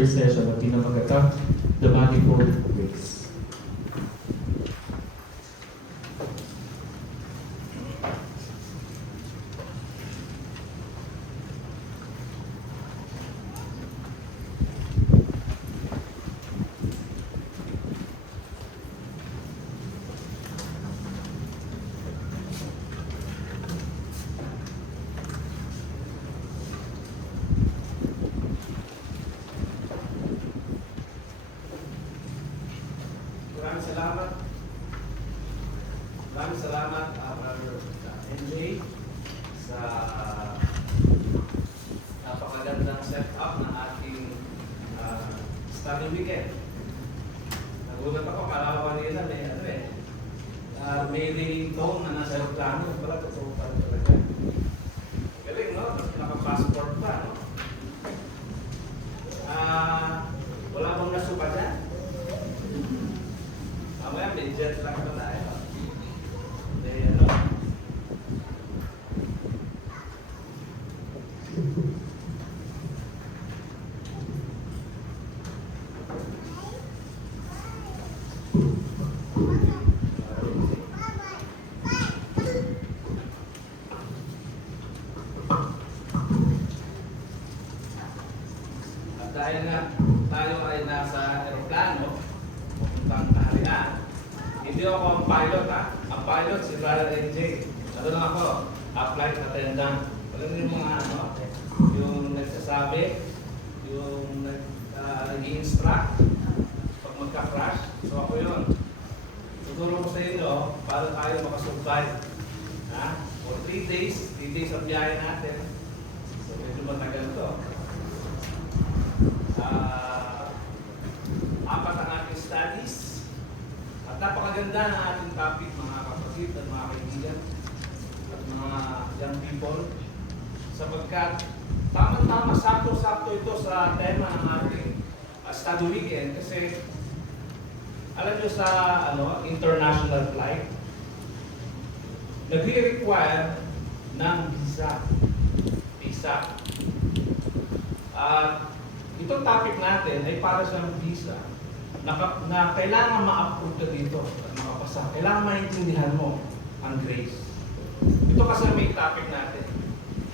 first session na pinamagatak, The Manifold Grace. Maraming salamat, Brother NJ, sa napakagandang setup ng ating study weekend. Nagulat ako, kalawa nila may ringtone na nasa aeroplano. Wala, totoo pa talaga. Galing, no? Naka-passport pa, no? Wala bang nasuka dyan? Mamaya may jet lag pa tayo. At dahil nga tayo ay nasa aeroplano, pupuntang kaharian, hindi ako ang pilot, ha? Ang pilot si Brother NJ. Ano lang ako? Flight attendant. Alam niyo yung mga yung nagsasabi, yung nag-i-instruct pag magka-crash. So ako yun. Tuturo ko sa inyo para tayo makasurvive. Ha? For 3 days, 3 days ang biyahe natin. So medyo matagal to. Apat ang ating studies. At napakaganda ng ating topic, mga kapatid at mga kaibigan at mga young people, sapagkat tama-tama, sakto-sakto ito sa tema ng ating study weekend kasi alam nyo sa international flight, nagre-require ng visa. At itong topic natin ay para sa visa na kailangan ma-approve ka dito at makapasa. Kailangan maintindihan mo ang grace. Ito kasi may topic natin.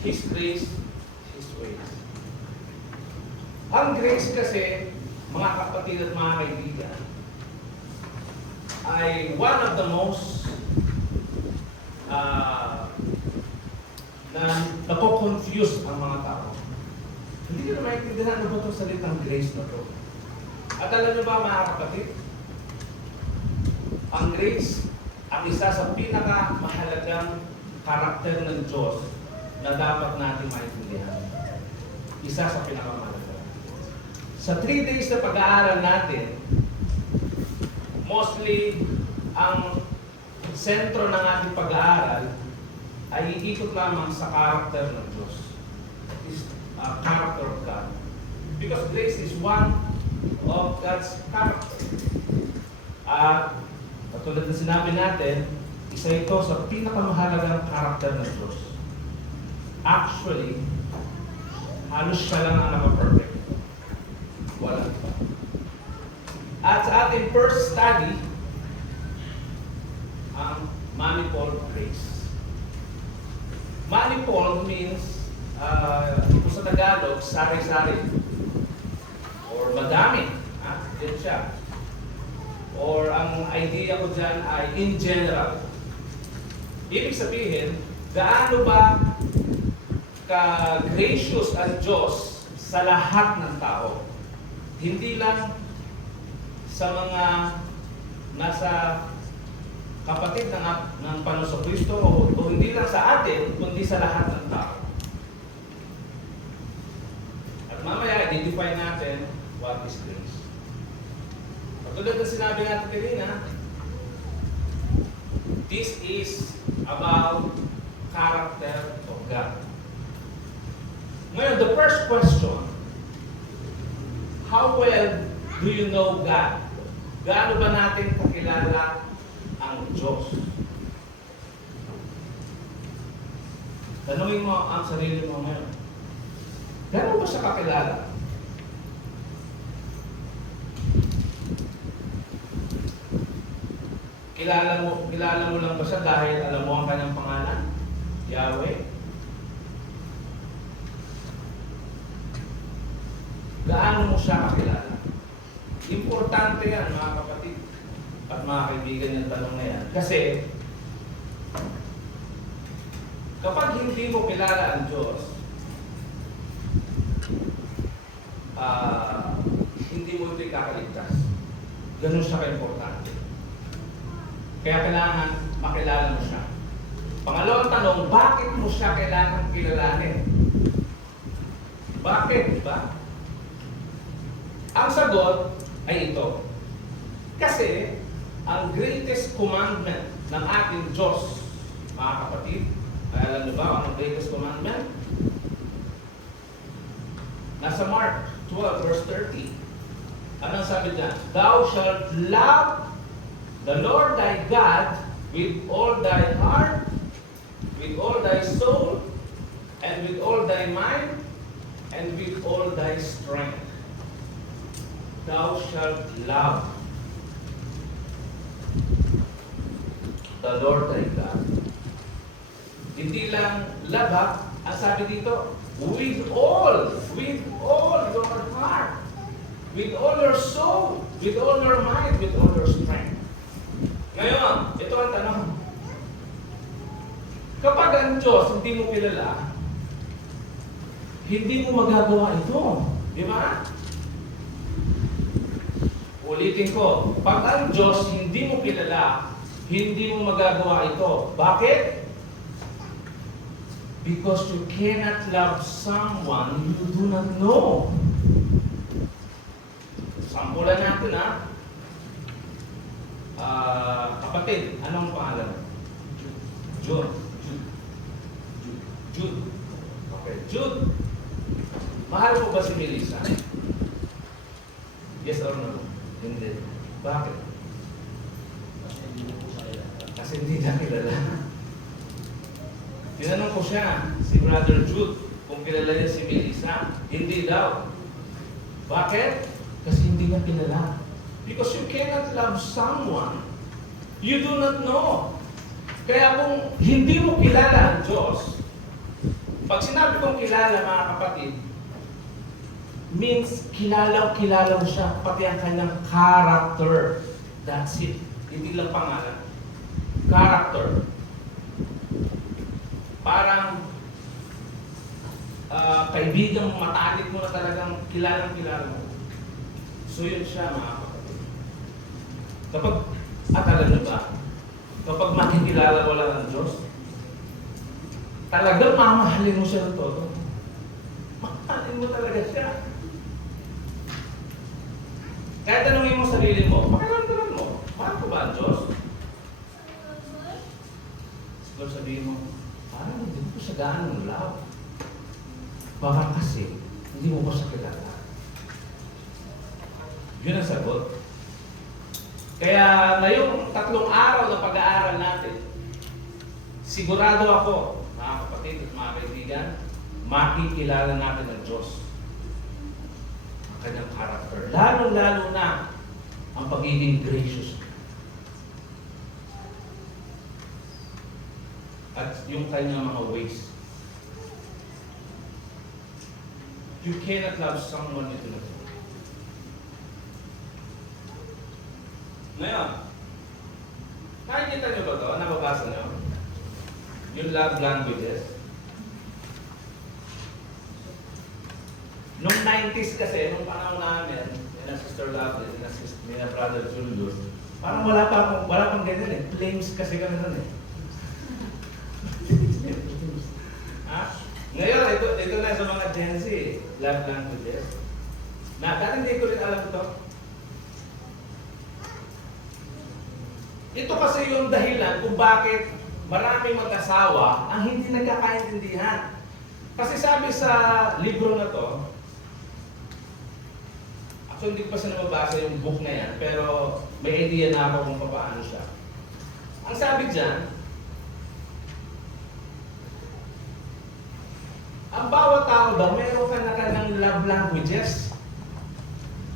His grace, His ways. Ang grace kasi, mga kapatid at mga kaibigan, ay one of the most na nako-confuse ang mga tao. Hindi ko na maintindihan ano ba itong salitang grace na to. At alam niyo ba, mga kapatid, ang grace ang isa sa pinakamahalagang karakter ng Diyos na dapat natin maintindihan. Isa sa pinakamahalaga. Sa 3 days na pag-aaral natin, mostly ang sentro ng ating pag-aaral ay iikot lamang sa karakter ng Diyos. Is character of God. Because grace is one of God's character. At katulad na sinabi natin, isa ito sa pinakamahalagang karakter ng Diyos. Actually, halos siya lang ang naka-perfect. Wala. At sa ating first study, ang manifold grace. Manifold means, kung sa Tagalog, sari-sari. Or madami. Yan siya. Or ang idea ko dyan ay in general. Ibig sabihin, gaano ba ka-gracious ang Diyos sa lahat ng tao? Hindi lang sa mga nasa kapatid ng Panginoon sa Kristo o hindi lang sa atin, kundi sa lahat ng tao. At mamaya, i-define natin what is grace. Patulad ng sinabi natin kanina, this is about character of God. Ngayon, the first question, how well do you know God? Gaano ba natin kakilala ang Diyos? Tanungin mo ang sarili mo ngayon. Gaano ba siya kakilala? kilala mo lang ba siya dahil alam mo ang kanyang pangalan? Yahweh. Gaano mo siya kakilala? Importante yan, mga kapatid at mga kaibigan, yung tanong na yan. Kasi, kapag hindi mo kilala ang Diyos, hindi mo ito ikakaligtas. Ganun siya ka-importante. Kaya kailangan makilala mo siya. Pangalawang tanong, bakit mo siya kailangan kilalanin? Bakit? Diba? Ang sagot ay ito. Kasi, ang greatest commandment ng ating Diyos, mga kapatid, ay alam niyo ba ang greatest commandment? Nasa Mark 12 verse 30. Anong sabi diyan? Thou shalt love the Lord thy God with all thy heart, with all thy soul, and with all thy mind, and with all thy strength. Thou shalt love the Lord thy God. Hindi lang love, ha? Ang sabi dito, with all your heart, with all your soul, with all your mind, with all your strength. Ngayon, ito ang tanong. Kapag ang Diyos hindi mo kilala, hindi mo magagawa ito. Di ba? Ulitin ko, pag ang Diyos hindi mo kilala, hindi mo magagawa ito. Bakit? Because you cannot love someone you do not know. Sampulan natin, ha? Kapatid, anong pangalan? Jude. Jude. Okay, Jude. Mahal mo ba si Melissa? Yes or no? Hindi. Bakit? Kasi hindi niya kilala. Tinanong ko siya, si Brother Jude, kung kilala niya si Melissa. Hindi daw. Bakit? Kasi hindi niya kilala. Because you cannot love someone you do not know. Kaya kung hindi mo kilala ang Diyos, pag sinabi kong kilala, mga kapatid, means kilala mo siya, pati ang kanyang character. That's it. Hindi lang pangalan. Character. Parang kaibigang matalik mo na talagang kilala mo. So yun siya, mga kapatid. Kapag, at alam niyo ba, kapag makikilala mo lang ang Diyos, talagang mamahalin mo siya ng todo. Mamahalin mo talaga siya. Kahit tanungin mo sarili mo, pakiramdaman mo, mahal ko ba ang Diyos? Siguro sabihin mo, parang hindi ko siya gaano love. Baka kasi, hindi mo pa siya kilala. Yun ang sagot. Kaya ngayong 3 araw ng pag-aaral natin, sigurado ako, mga kapatid at mga kaibigan, makikilala natin ang Diyos. Ang kanyang character. Lalo-lalo na ang pagiging gracious. At yung kanyang mga ways. You cannot love someone you do not know. Ngayon, nakikita nyo ba ito? Nababasa nyo? Yung love languages. Nung 90s kasi, nung panahon namin, na Sister Lovely, na Brother Julius, parang wala pang ganyan eh. Flames kasi kami nun eh. Ha? Ngayon, ito na sa mga Gen Z, love languages. Na, dati hindi ko rin alam ito. Ito kasi yung dahilan kung bakit maraming mag-asawa ang hindi nagkakaintindihan. Kasi sabi sa libro na to, actually hindi ko pa siya nababasa yung book na yan, pero may idea na ako kung paano siya. Ang sabi dyan, ang bawat tao daw, meron ka na kanyang love languages.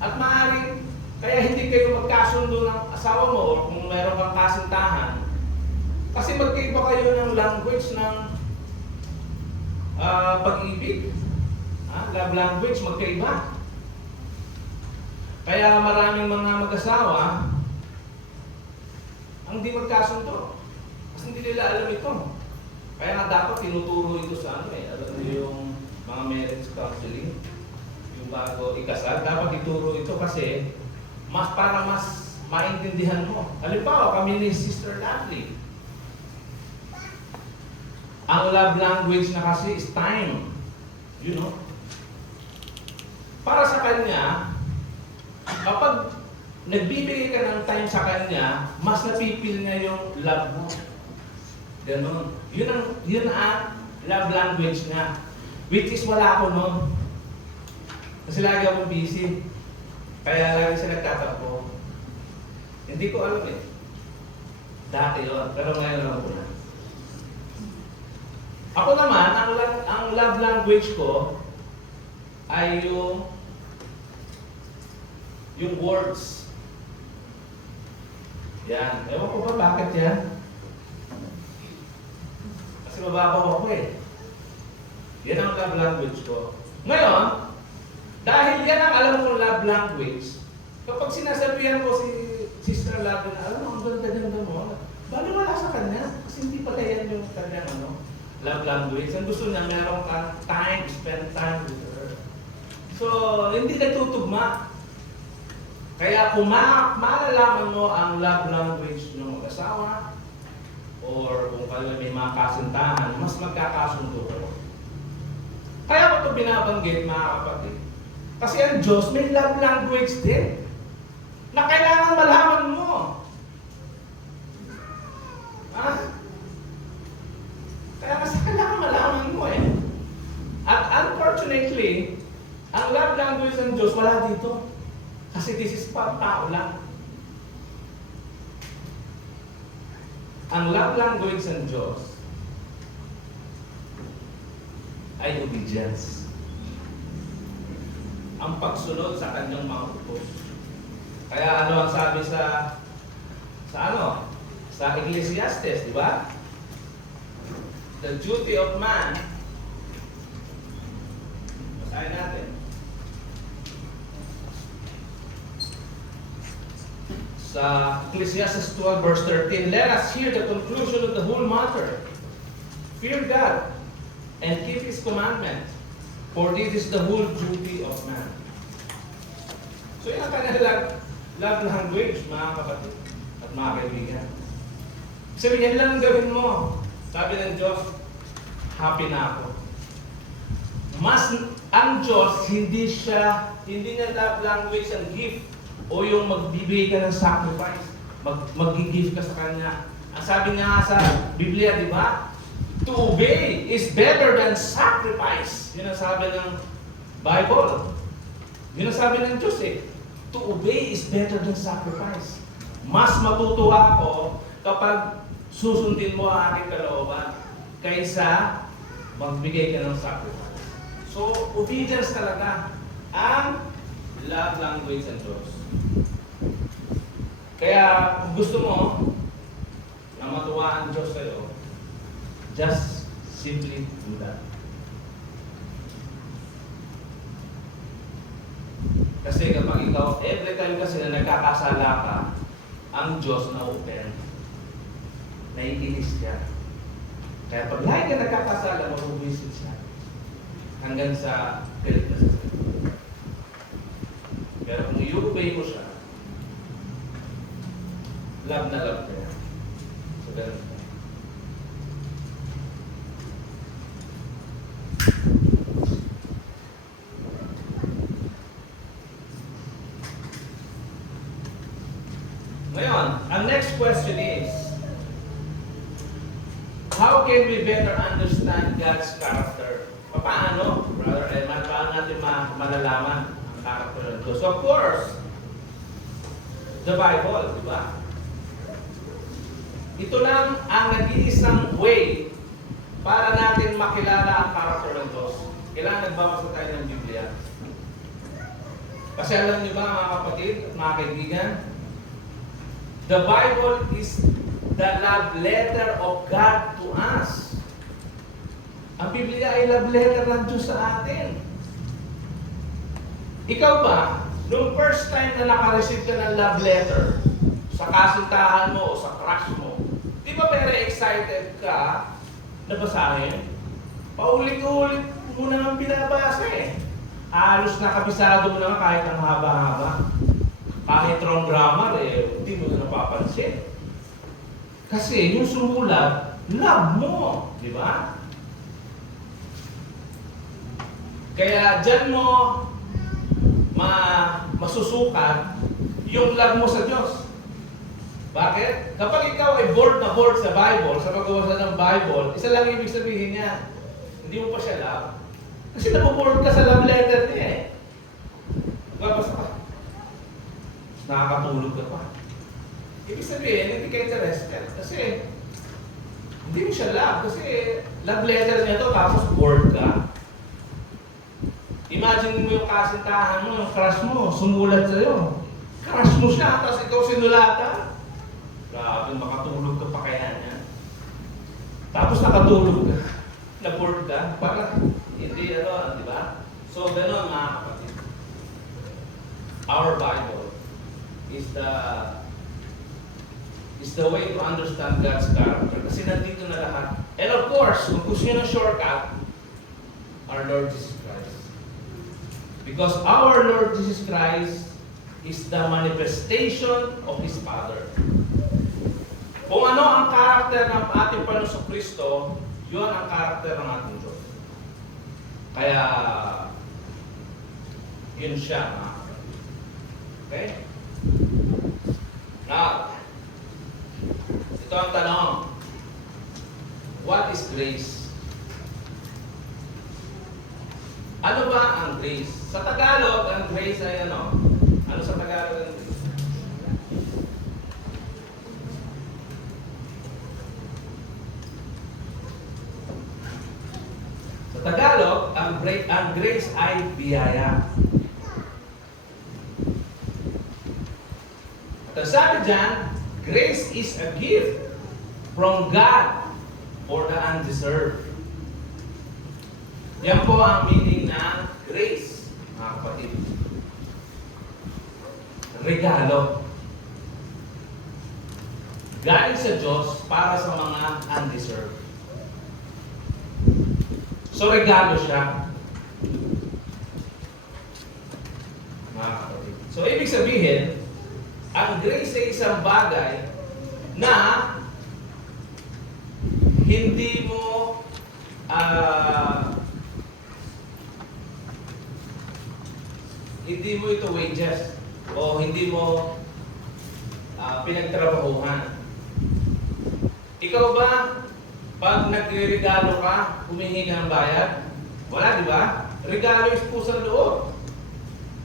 At maaaring Kaya hindi kayo magkasundo ng asawa mo o kung meron kang kasintahan. Kasi magkaiba kayo ng language ng pag-ibig. Love language, magkaiba. Kaya maraming mga mag-asawa ang di magkasundo. Kasi hindi nila alam ito. Kaya nga dapat tinuturo ito sa alam mo yung mga marriage counseling, yung bago ikasal, dapat ituro ito kasi para mas maintindihan mo. Halimbawa, kami ni Sister Lovely. Ang love language na kasi is time. You know? Para sa kanya, kapag nagbibigay ka ng time sa kanya, mas napipil niya yung love mo. Ganon. Yun ang love language niya. Which is wala ako nun. Kasi lagi akong busy. Kaya lagi siya nagtatakbo. Hindi ko alam eh. Dati yun. Pero ngayon alam ko na. Ako naman, ang love language ko ay yung words. Yan. Ewan ko ba bakit yan? Kasi mababaw ako eh. Yan ang love language ko. Ngayon, dahil yan ang alam mong love language, kapag sinasabihan ko si Sister Love na, alam mo, ang ganda-ganda mo, baliwala sa kanya. Kasi hindi pa yan yung kanyang love language. Ang gusto niya, meron kang time, spend time with her. So, hindi nagtutugma. Kaya kung malalaman mo ang love language ng mag-asawa, or kung kayo may mga kasintahan, mas magkakasundo kayo. Kaya ko ito binabanggit, mga kapatid. Kasi ang Diyos may love language din na kailangan malaman mo. Kaya kasi kailangan malaman mo eh. At unfortunately, ang love language ng Diyos wala dito. Kasi this is tao lang. Ang love language ng Diyos ay obedience. Ang pagsunod sa kanyang mga utos. Kaya ano ang sabi sa Ecclesiastes, di ba? The duty of man, basahin natin. Sa Ecclesiastes 12 verse 13, let us hear the conclusion of the whole matter. Fear God and keep His commandment, for this is the whole duty of man. So yan ang kanilang love language, mga kapatid at mga kaibigan. Sabi yan lang gawin mo. Sabi ng Diyos, happy na ako. Ang Diyos, hindi niya love language ang gift o yung magbibigay ka ng sacrifice. Mag-give ka sa Kanya. Ang sabi nga sa Biblia, di ba? To obey is better than sacrifice. Yun ang sabi ng Bible. Yun ang sabi ng Diyos eh. To obey is better than sacrifice. Mas matutuwa ako kapag susundin mo ang aking kalooban kaysa magbigay ka ng sacrifice. So, obedience talaga ang love language ng Diyos. Kaya kung gusto mo na matuwa ang Diyos sa'yo, just simply do that. Kasi kapag ikaw, every time kasi na nagkakasala ka, ang Diyos na open. Naiinis siya. Kaya pag lagi ka nagkakasala, mag-visit siya. Hanggang sa galit na siya. Pero kung i-obey mo siya, love na love ka. So, ganun. Ngayon, ang next question is, how can we better understand God's character? Paano, Brother Eman, paano natin malalaman ang character ng Diyos? So, of course, the Bible, di ba? Ito lang ang nag-iisang way para natin makilala ang character ng Diyos. Kailangan nagbabasa tayo ng Biblia. Kasi alam niyo ba mga kapatid at mga kaibigan, the Bible is the love letter of God to us. Ang Biblia ay love letter ng Diyos sa atin. Ikaw ba, nung first time na nakareceive ka ng love letter, sa kasintahan mo o sa crush mo, di ba very excited ka na basahin? Paulit-ulit mo na ang binabasa eh. Halos nakabisado mo na kahit ang haba-haba. Kahit wrong grammar eh, hindi mo na napapansin. Kasi yung sumulat, love mo, di ba? Kaya dyan mo masusukat yung love mo sa Diyos. Bakit? Kapag ikaw ay bored na bored sa Bible, sa pagbabasa ng Bible, isa lang ibig sabihin niya, hindi mo pa siya love. Kasi nabobored ka sa love letter niya eh. Babasa ka. Nakakatulog ka pa. Ibig sabihin, hindi ka interested. Kasi hindi mo siya love. Kasi love letter niya to, tapos bored ka. Imagine mo yung kasintahan mo, yung crush mo, sumulat sa'yo. Crush mo siya, tapos ikaw sinulatan. Grabe, makatulog ka pa kaya niya. Tapos nakatulog ka. Na-bored ka. Para hindi di ba? So, gano'n mga kapatid. Our Bible is the way to understand God's character. Kasi nandito na lahat. And of course, kung gusto nyo ng shortcut, our Lord Jesus Christ. Because our Lord Jesus Christ is the manifestation of His Father. Kung ano ang karakter ng ating Panginoon Kristo, yun ang karakter ng ating Diyos. Kaya, yun siya. Okay? Now, ito ang tanong. What is grace? Ano ba ang grace? Sa Tagalog, ang grace ay ano? Ano sa Tagalog ang grace? Sa Tagalog, ang grace ay biyaya. At sabi dyan, grace is a gift from God for the undeserved. Yan po ang meaning ng grace, mga kapatid. Regalo. Galing sa Diyos para sa mga undeserved. So, regalo siya. Mga kapatid. So, ibig sabihin, ang grace ay isang bagay na hindi mo ito wages o hindi mo pinagtrabahuhan. Ikaw ba, pag nagre-regalo ka, humihingi ng bayad? Wala, di ba? Regalo is pusang loob.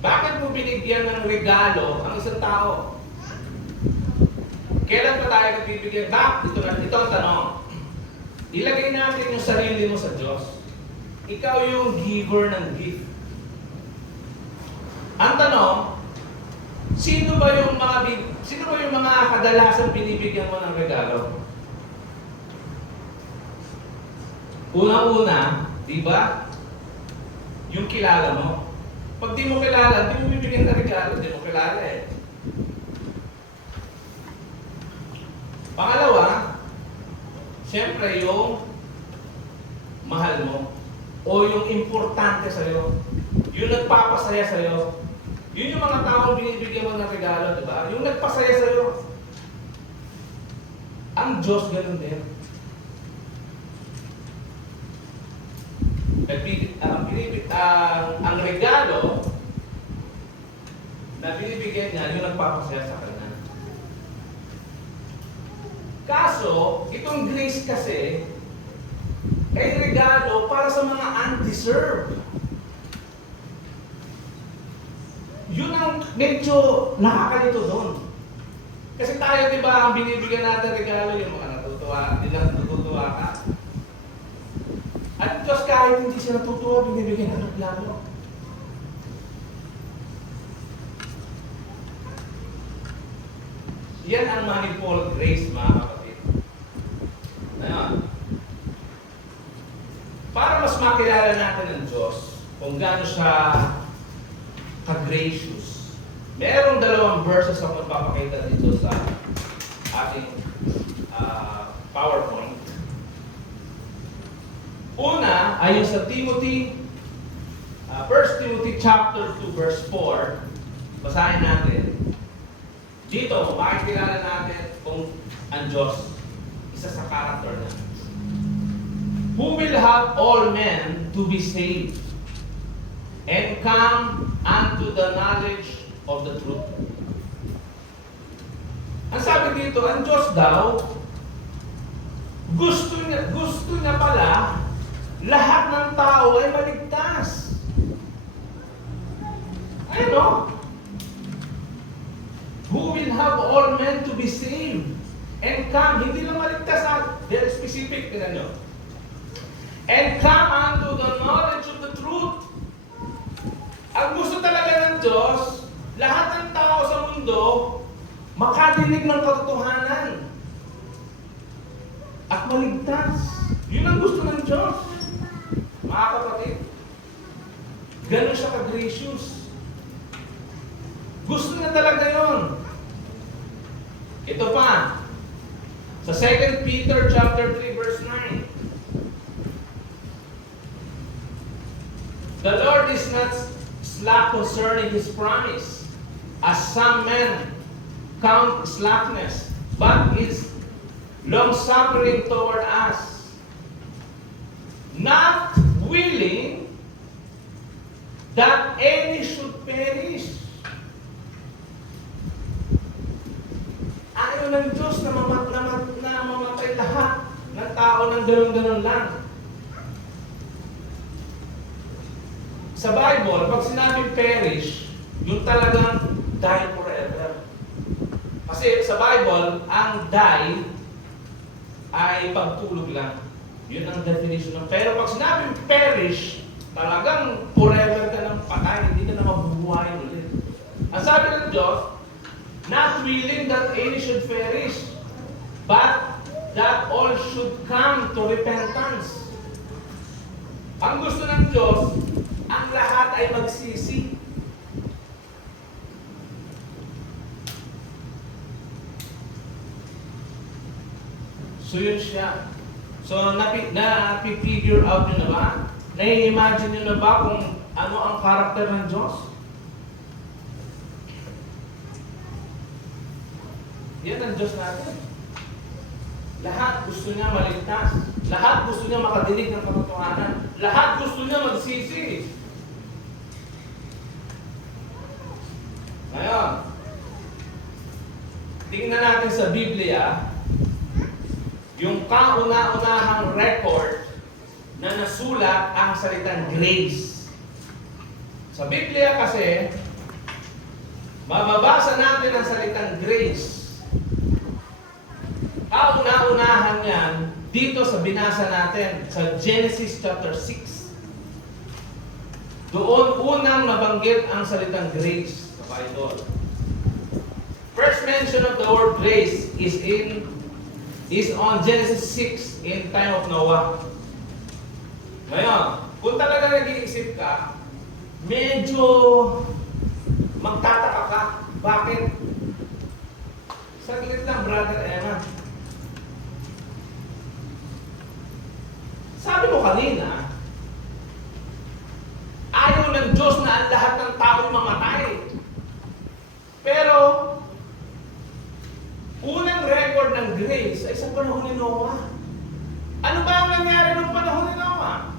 Bakit mo binigyan ng regalo ang isang tao? Kailan pa tayo nagbibigyan? Ito ang tanong. Ilagay natin yung sarili mo sa Diyos. Ikaw yung giver ng gift. Ang tanong, sino ba yung mga kadalasang binibigyan mo ng regalo? Unang-una, di ba? Yung kilala mo. Pag di mo kilala, di mo bibigyan ng regalo, di mo kilala eh. Pangalawa, siyempre yung mahal mo o yung importante sa'yo, yung nagpapasaya sa'yo, yun yung mga taong binibigyan mo ng regalo, di ba? Yung nagpasaya sa'yo. Ang Diyos ganun din. Ang regalo na binibigyan niya, yung nagpapasaya sa kanya. Kaso, itong grace kasi ay regalo para sa mga undeserved. Yun ang medyo nakakalito doon. Kasi tayo, di ba, ang binibigyan natin regalo, yung mga natutuwa, hindi lang natutuwa ka. At Diyos kahit hindi siya natutuwa, binibigyan ng regalo. Yan ang manifold grace, mga kapatid. Ngayon, para mas makilala natin ang Diyos, kung gaano siya ka-gracious, merong dalawang verses ako magpapakita dito sa ating PowerPoint. Una ay yung sa Timothy, 1 Timothy chapter 2 verse 4. Basahin natin. Dito, makikilala natin kung ang Diyos, isa sa character niya. Who will have all men to be saved and come unto the knowledge of the truth. Ang sabi dito, ang Diyos daw, gusto niya pala, lahat ng tao ay maligtas. Ano? Who will have all men to be saved and come, hindi lang maligtas very specific, tingnan nyo. And come unto the knowledge of the truth. Ang gusto talaga ng Diyos, lahat ng tao sa mundo, makadinig ng katotohanan at maligtas. Yun ang gusto ng Diyos. Mga kapatid, ganun siya ka-gracious. Gusto niya talaga yun. Ito pa, sa 2 Peter chapter 3 verse 9. The Lord is not slack concerning His promise, as some men count slackness, but is long-suffering toward us, not willing that any should perish. Ayaw ng Diyos na mamatay lahat ng tao ng ganun-ganun lang. Sa Bible, pag sinabing perish, yung talagang die forever. Kasi sa Bible, ang die ay pagtulog lang. Yun ang definition ng. Pero pag sinabing perish, talagang forever ka ng patay, hindi ka na mabubuhay ulit. Ang sabi ng Diyos, not willing that any should perish, but that all should come to repentance. Ang gusto ng Diyos, ang lahat ay magsisi. So yun siya. So na-figure out nyo na ba? Na-imagine nyo na ba kung ano ang karakter ng Diyos? Yan ang Diyos natin. Lahat gusto niya maligtas. Lahat gusto niya makadinig ng katotohanan. Lahat gusto niya magsisi. Ngayon, tingnan natin sa Biblia, yung kauna-unahang record na nasulat ang salitang grace. Sa Biblia kasi, mababasa natin ang salitang grace. Kauna-unahan yan dito sa binasa natin sa Genesis chapter 6. Doon unang nabanggit ang salitang grace sa Bible. First mention of the word grace is on Genesis 6 in time of Noah. Ngayon, kung talaga nag-iisip ka, medyo magtataka ka. Bakit? Saglit lang, Brother Emma. Sabi mo kanina, ayaw ng Diyos na ang lahat ng tao'y mamatay. Pero, unang record ng grace ay sa panahon ni Noah. Ano ba ang nangyari ng panahon ni Noah?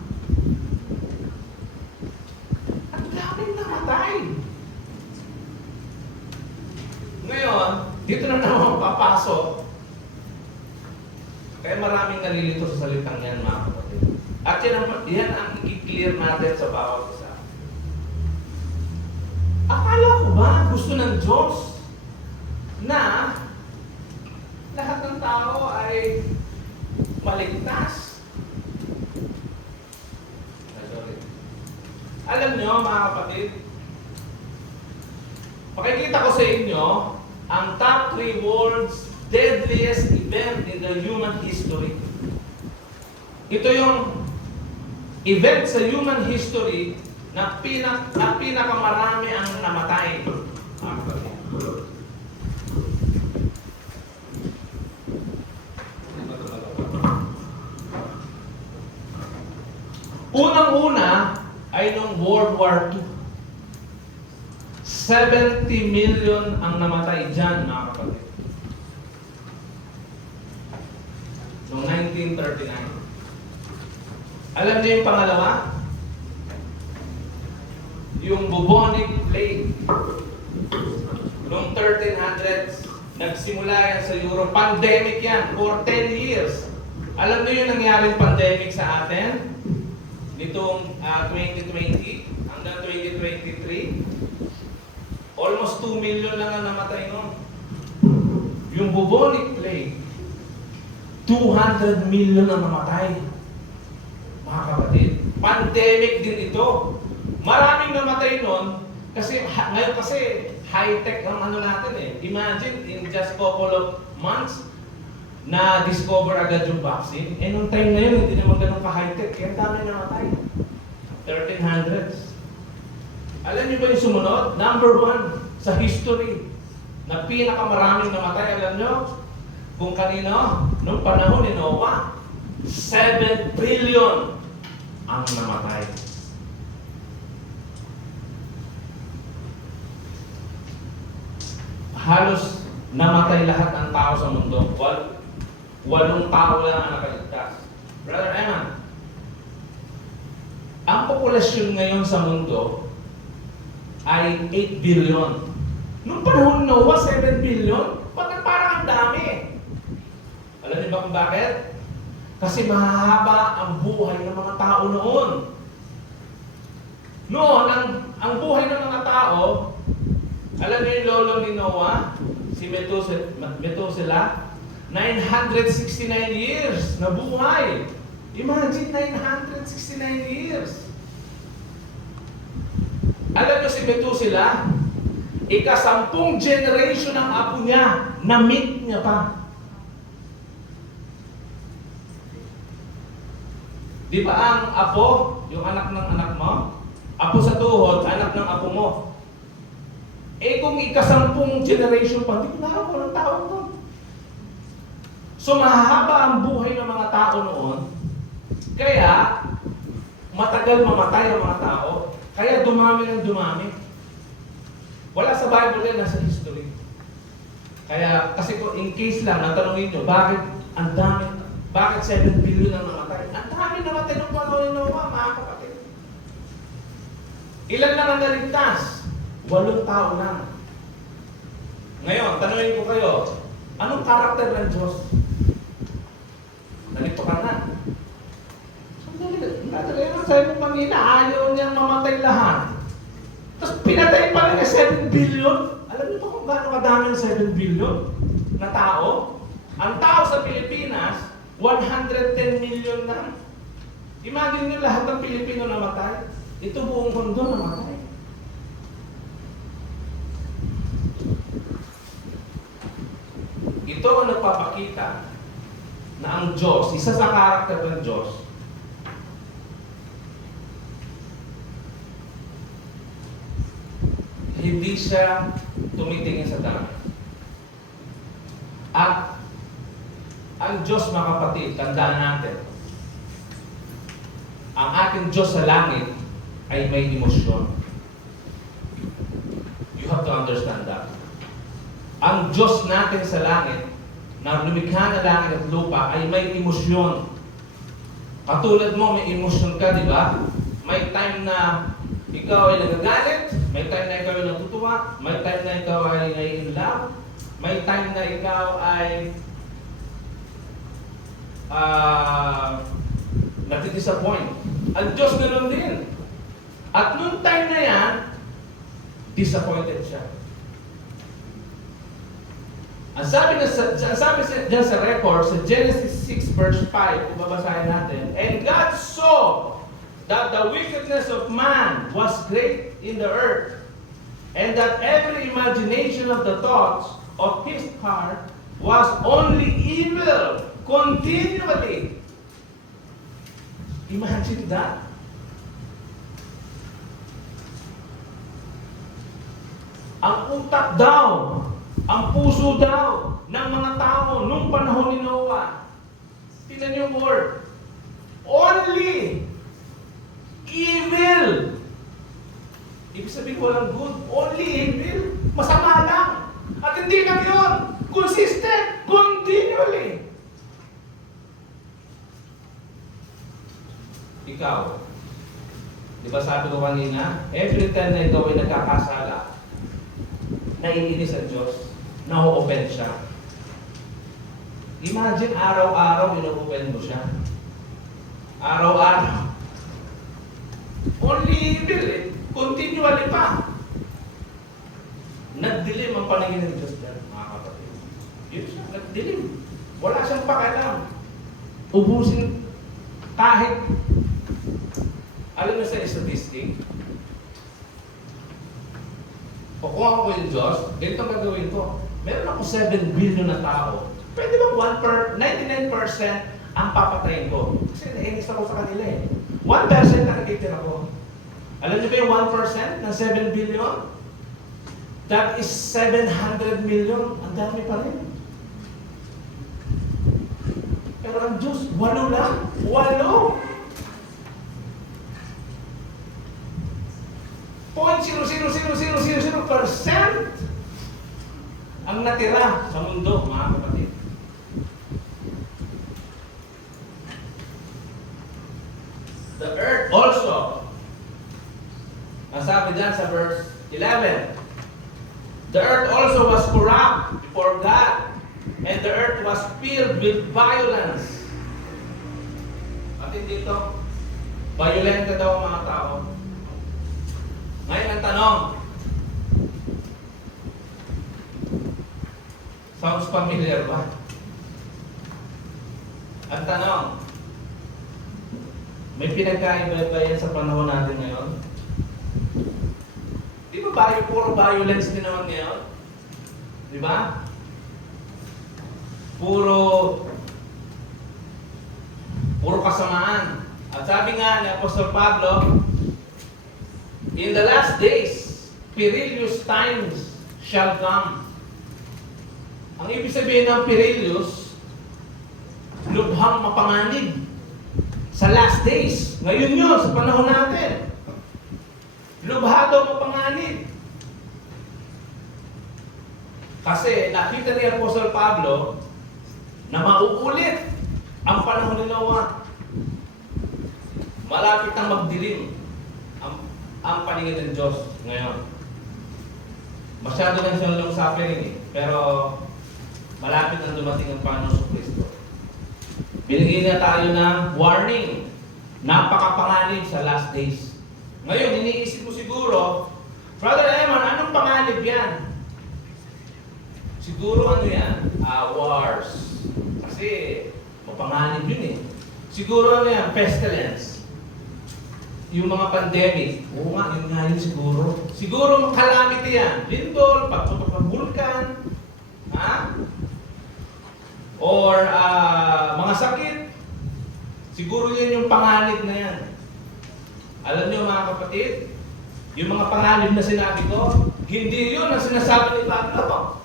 Ang daming namatay. Ngayon, dito na naman papasok. Kaya maraming nalilito sa salitang yan, mga kapatid. At yan ang i-clear natin sa bawat isa. Akala ko ba gusto ng Diyos na lahat ng tao ay maligtas? Sorry. Alam nyo, mga kapatid, makikita ko sa inyo ang top 3 world's deadliest event in the human history. Ito yung event sa human history na pinakamarami ang namatay. Unang-una ay noong World War II. 70 million ang namatay dyan, mga kapatid. Noong 1939. Alam niyo yung pangalawa? Yung bubonic plague. Noong 1300s, nagsimula yan sa Europe. Pandemic yan, for 10 years. Alam niyo yung nangyaring pandemic sa atin? Nitong 2020 hanggang 2023, almost 2 million lang ang namatay noon. Yung bubonic plague, 200 million ang namatay. Mga kapatid, pandemic din ito. Maraming namatay noon kasi ngayon kasi high-tech ang ano natin eh. Imagine in just couple of months na discover agad yung vaccine. Eh nung time na yun, hindi naman ganun ka-high-tech. Kaya dami namatay. 1300s. Alam niyo ba yung sumunod? Number 1 sa history na pinakamaraming namatay. Alam niyo kung kanino? Nung panahon ni Noah, 7 billion ang namatay. Halos namatay lahat ng tao sa mundo. 8 tao lang ang nakaligtas. Brother Eman, ang populasyon ngayon sa mundo ay 8 billion. Nung panahon ng Noah, 7 billion? Bakit parang ang dami? Alam niyo ba kung bakit? Kasi mahahaba ang buhay ng mga tao noon. Noon, ang buhay ng mga tao, alam niyo yung lolo ni Noah, si Methuselah, 969 years na buhay. Imagine, 969 years. Alam niyo si Methuselah, ika-10 generation ng apo niya, na-meet niya pa. Di ba ang apo, yung anak ng anak mo, apo sa tuhod, anak ng apo mo. Eh kung ika-10 generation pa, hindi ko na alam kung anong tao to. So mahahaba ang buhay ng mga tao noon, kaya matagal mamatay ang mga tao, kaya dumami ng dumami. Wala sa Bible yan, nasa history. Kaya, kasi kung in case lang, natanungin nyo, bakit ang dami, bakit 7 billion ang namatay? Ang dami namatay ng panahon ni Noah, mga kapatid. Ilan lang ang naligtas? 8 tao lang. Ngayon, tanungin ko kayo, anong karakter ng Diyos? Nalito ka na. Sandali na sa'yo mo kanina, ayaw niyang mamatay lahat. Tapos pinatay pa rin 7 billion. Alam niyo ba kung gaano kadami ng 7 billion na tao? Ang tao sa Pilipinas, 110 million na. Imagine niyo lahat ng Pilipino namatay. Ito buong mundo namatay. Ito ang nagpapakita na ang Diyos, isa sa karakter ng Diyos, hindi siya tumitingin sa langit. At ang Diyos, mga kapatid, tandaan natin, ang ating Diyos sa langit ay may emosyon. You have to understand that. Ang Diyos natin sa langit, na lumikha na langit at lupa, ay may emosyon. Katulad mo, may emosyon ka, di ba? May time na ikaw ay nagagalit, may time na ikaw ay natutuwa, may time na ikaw ay nai-inlove, may time na ikaw ay natidisappoint. Ang Diyos ganoon din. At noong time na yan, disappointed siya. Ang sabi dyan sa record, sa Genesis 6 verse 5, kung babasahin natin, and God saw that the wickedness of man was great in the earth, and that every imagination of the thoughts of his heart was only evil continually. Imagine that. Ang utak daw, ang puso daw ng mga tao nung panahon ni Noah. Tingnan niyo yung word. Only evil. Ibig sabihin walang good. Only evil. Masama lang. At hindi lang yun. Consistent. Continually. Ikaw. Di ba sabi ko kanina, every time na ikaw ay nagkakasala, naiinis ang Diyos, na-open siya. Imagine, araw-araw ino-open mo siya. Araw-araw. Only evil eh. Continually pa. Nagdilim ang paningin ng Diyos dyan, mga kapatid. Yun siya, nagdilim. Wala siyang pakialam. Ubusin kahit, alam mo sa statistic, o kung ako yung Diyos, ganito ang gagawin ko. Meron ako 7 billion na tao. Pwede bang 99% ang papatayin ko? Kasi nainis ako sa kanila eh. 1% na nakikitira ko. Alam niyo ba yung 1% ng 7 billion? That is 700 million. Ang dami pa rin. Pero ang Diyos, 8 lang. 8! 0.00000% ang natira sa mundo, mga kapatid. The earth also, ang sabi dyan sa verse 11, the earth also was corrupt before God, and the earth was filled with violence. At dito, violent daw ang mga tao. Ngayon ang tanong, sounds familiar ba? Ang tanong, may pinagkaiba ba yan sa panahon natin ngayon? Di ba puro violence din naman ngayon? Di ba? Puro kasamaan. At sabi nga ni Apostol Pablo, in the last days, perilous times shall come. Ang ibig sabihin ng perilous, lubhang mapanganib. Sa last days, ngayon yun, sa panahon natin. Lubhado mapanganib. Kasi nakita ni Apostol Pablo na mauulit ang panahon ni Noah. Malapit ang magdilim ang paningin ng Diyos ngayon. Masyado lang siya long suffering eh. Pero malapit ang dumating ang Panginoon sa Kristo. Binigyan niya tayo ng warning. Napakapanganib sa last days. Ngayon, iniisip mo siguro, Brother Eman, anong panganib yan? Siguro ano yan? Wars. Kasi mapanganib yun eh. Siguro ano yan? Pestilence. Yung mga pandemic, oo nga, yun nga yun siguro. Siguro calamity yan. Lindol, pagputok ng vulkan, ha? Or mga sakit. Siguro yun yung panganib na yan. Alam niyo mga kapatid, yung mga panganib na sinabi ko, hindi yun ang sinasabi ni Pablo.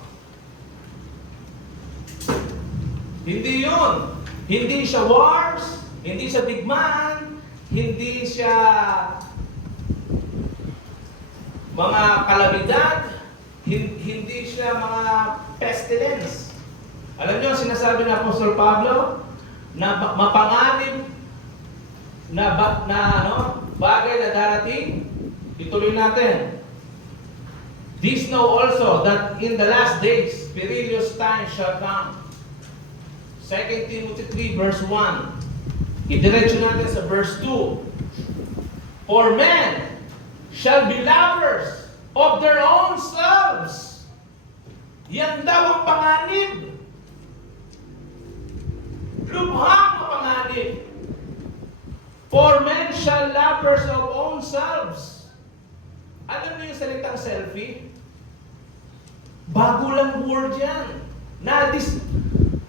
Hindi yun. Hindi siya wars, hindi siya digmaan, hindi siya mga kalamidad, hindi siya mga pestilence. Alam niyo, sinasabi ng Apostol Pablo na mapanganib na bagay na darating. Ituloy natin. This know also that in the last days perilous times shall come. 2 Timothy 3 verse 1. Idiretso natin sa verse 2. For men shall be lovers of their own selves. Yan daw ang panganib. Lubhang panganib. For men shall lovers of own selves. Alam niyo yung salitang selfie? Bago lang word yan.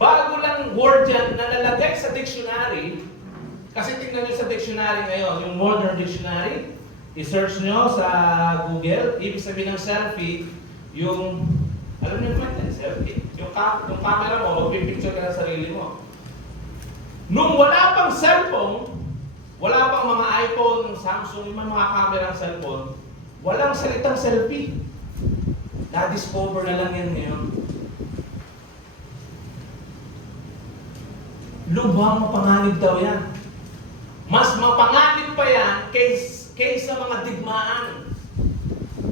Bago lang word yan na nalagay sa dictionary. Kasi tingnan nyo sa dictionary ngayon, yung modern dictionary, i-search nyo sa Google, ibig sabihin ng selfie, yung, alam nyo naman yan, selfie. Yung camera mo, magpipicture ka ng sarili mo. Nung wala pang cellphone, wala pang mga iPhone, Samsung, yung mga camera ng cellphone, walang salitang selfie. Na-discover na lang yan ngayon. Lubhang mapanganib daw yan. Mas mapanganib pa yan kaysa mga digmaan.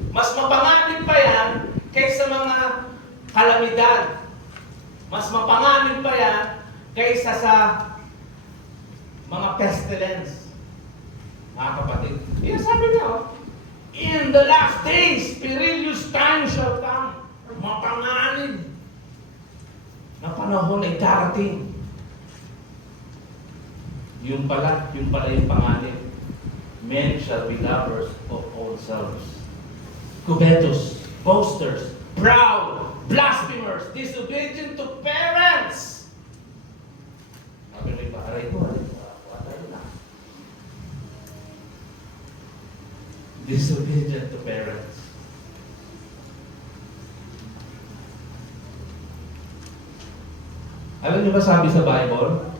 Mas mapanganib pa yan kaysa mga kalamidad. Mas mapanganib pa yan kaysa sa mga pestilence. Mga kapatid. Yan sabi niya, oh. In the last days, perilous times shall come. Mapanganib na panahon ay darating. Yung pala yung panganib. Men shall be lovers of all selves. Covetous, boasters, proud, blasphemers, disobedient to parents. Sabi mo iba, aray ko na. Disobedient to parents. Alam niyo ba sabi sa Bible?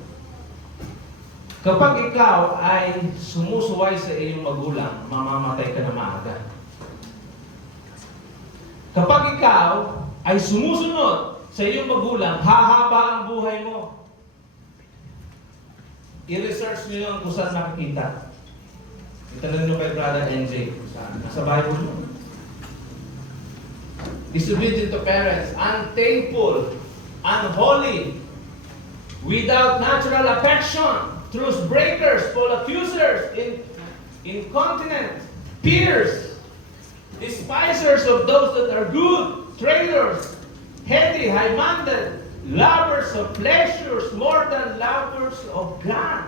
Kapag ikaw ay sumusuway sa iyong magulang, mamamatay ka na maaga. Kapag ikaw ay sumusunod sa iyong magulang, hahaba ang buhay mo. I-research niyo yun kung saan nakikita. Itanong niyo kay Brother NJ kung saan. Nasa Bible mo. Disobedient to parents, unthankful, unholy, without natural affection, truce breakers, full accusers, incontinent, peers, despisers of those that are good, traitors, heady, high-minded, lovers of pleasures more than lovers of God.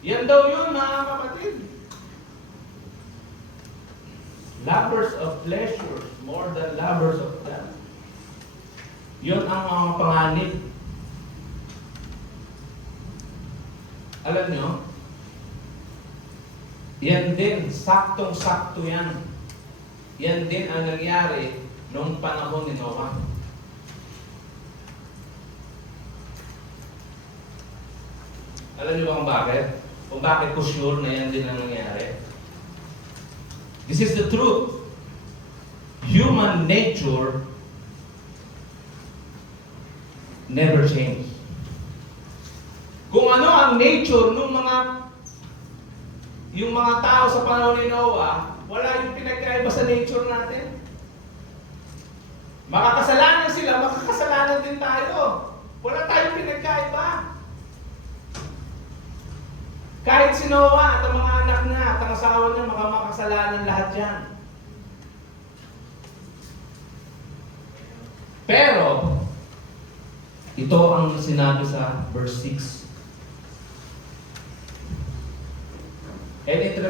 Yan daw yun, mga kapatid. Lovers of pleasures more than lovers of God. Yun ang mga panganib. Alam nyo, yan din, saktong-sakto yan. Yan din ang nangyari noong panahon ni Noah. Alam nyo ba kung bakit? Kung bakit ko sure na yan din ang nangyari? This is the truth. Human nature never changes. Kung ano ang nature ng yung mga tao sa panahon ni Noah, wala yung pinagkaiba sa nature natin. Makakasalanan sila, makakasalanan din tayo. Wala tayong pinagkaiba. Kahit si Noah at ang mga anak niya at ang asawa niya, makakasalanan lahat yan. Pero, ito ang sinabi sa verse 6. And it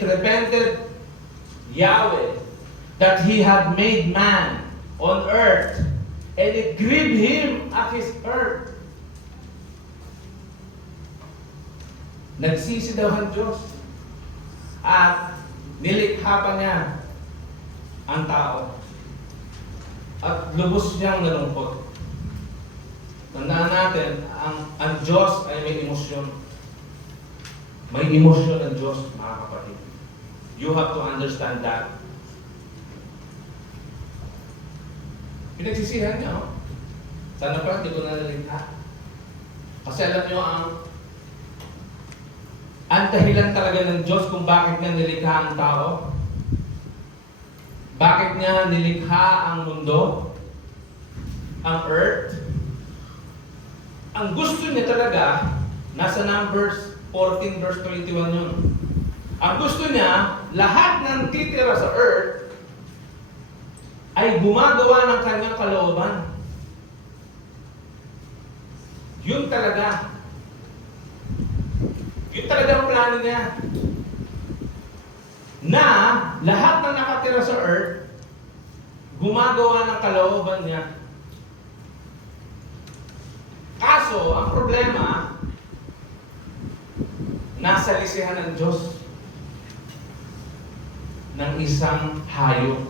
repented Yahweh that he had made man on earth, and it grieved him at his earth. Nagsisi daw ang Diyos at nilikha pa niya ang tao at lubos niyang nalungkot. Tandaan natin, ang Diyos ay may emosyon. May emosyon ng Diyos, mga kapatid. You have to understand that. Pinagsisihan niya, oh. Sana pa, hindi ko na nalikha. Kasi alam niyo, ang dahilan talaga ng Diyos kung bakit niya nilikha ang tao. Bakit niya nilikha ang mundo, ang earth. Ang gusto niya talaga, nasa Numbers 14 verse 21 yun. Ang gusto niya, lahat ng titira sa earth ay gumagawa ng kanyang kalooban. Yun talaga. Yun talaga ang plano niya. Na lahat ng nakatira sa earth gumagawa ng kalooban niya. Kaso, ang problema, nasa lisihan ng Diyos ng isang hayop.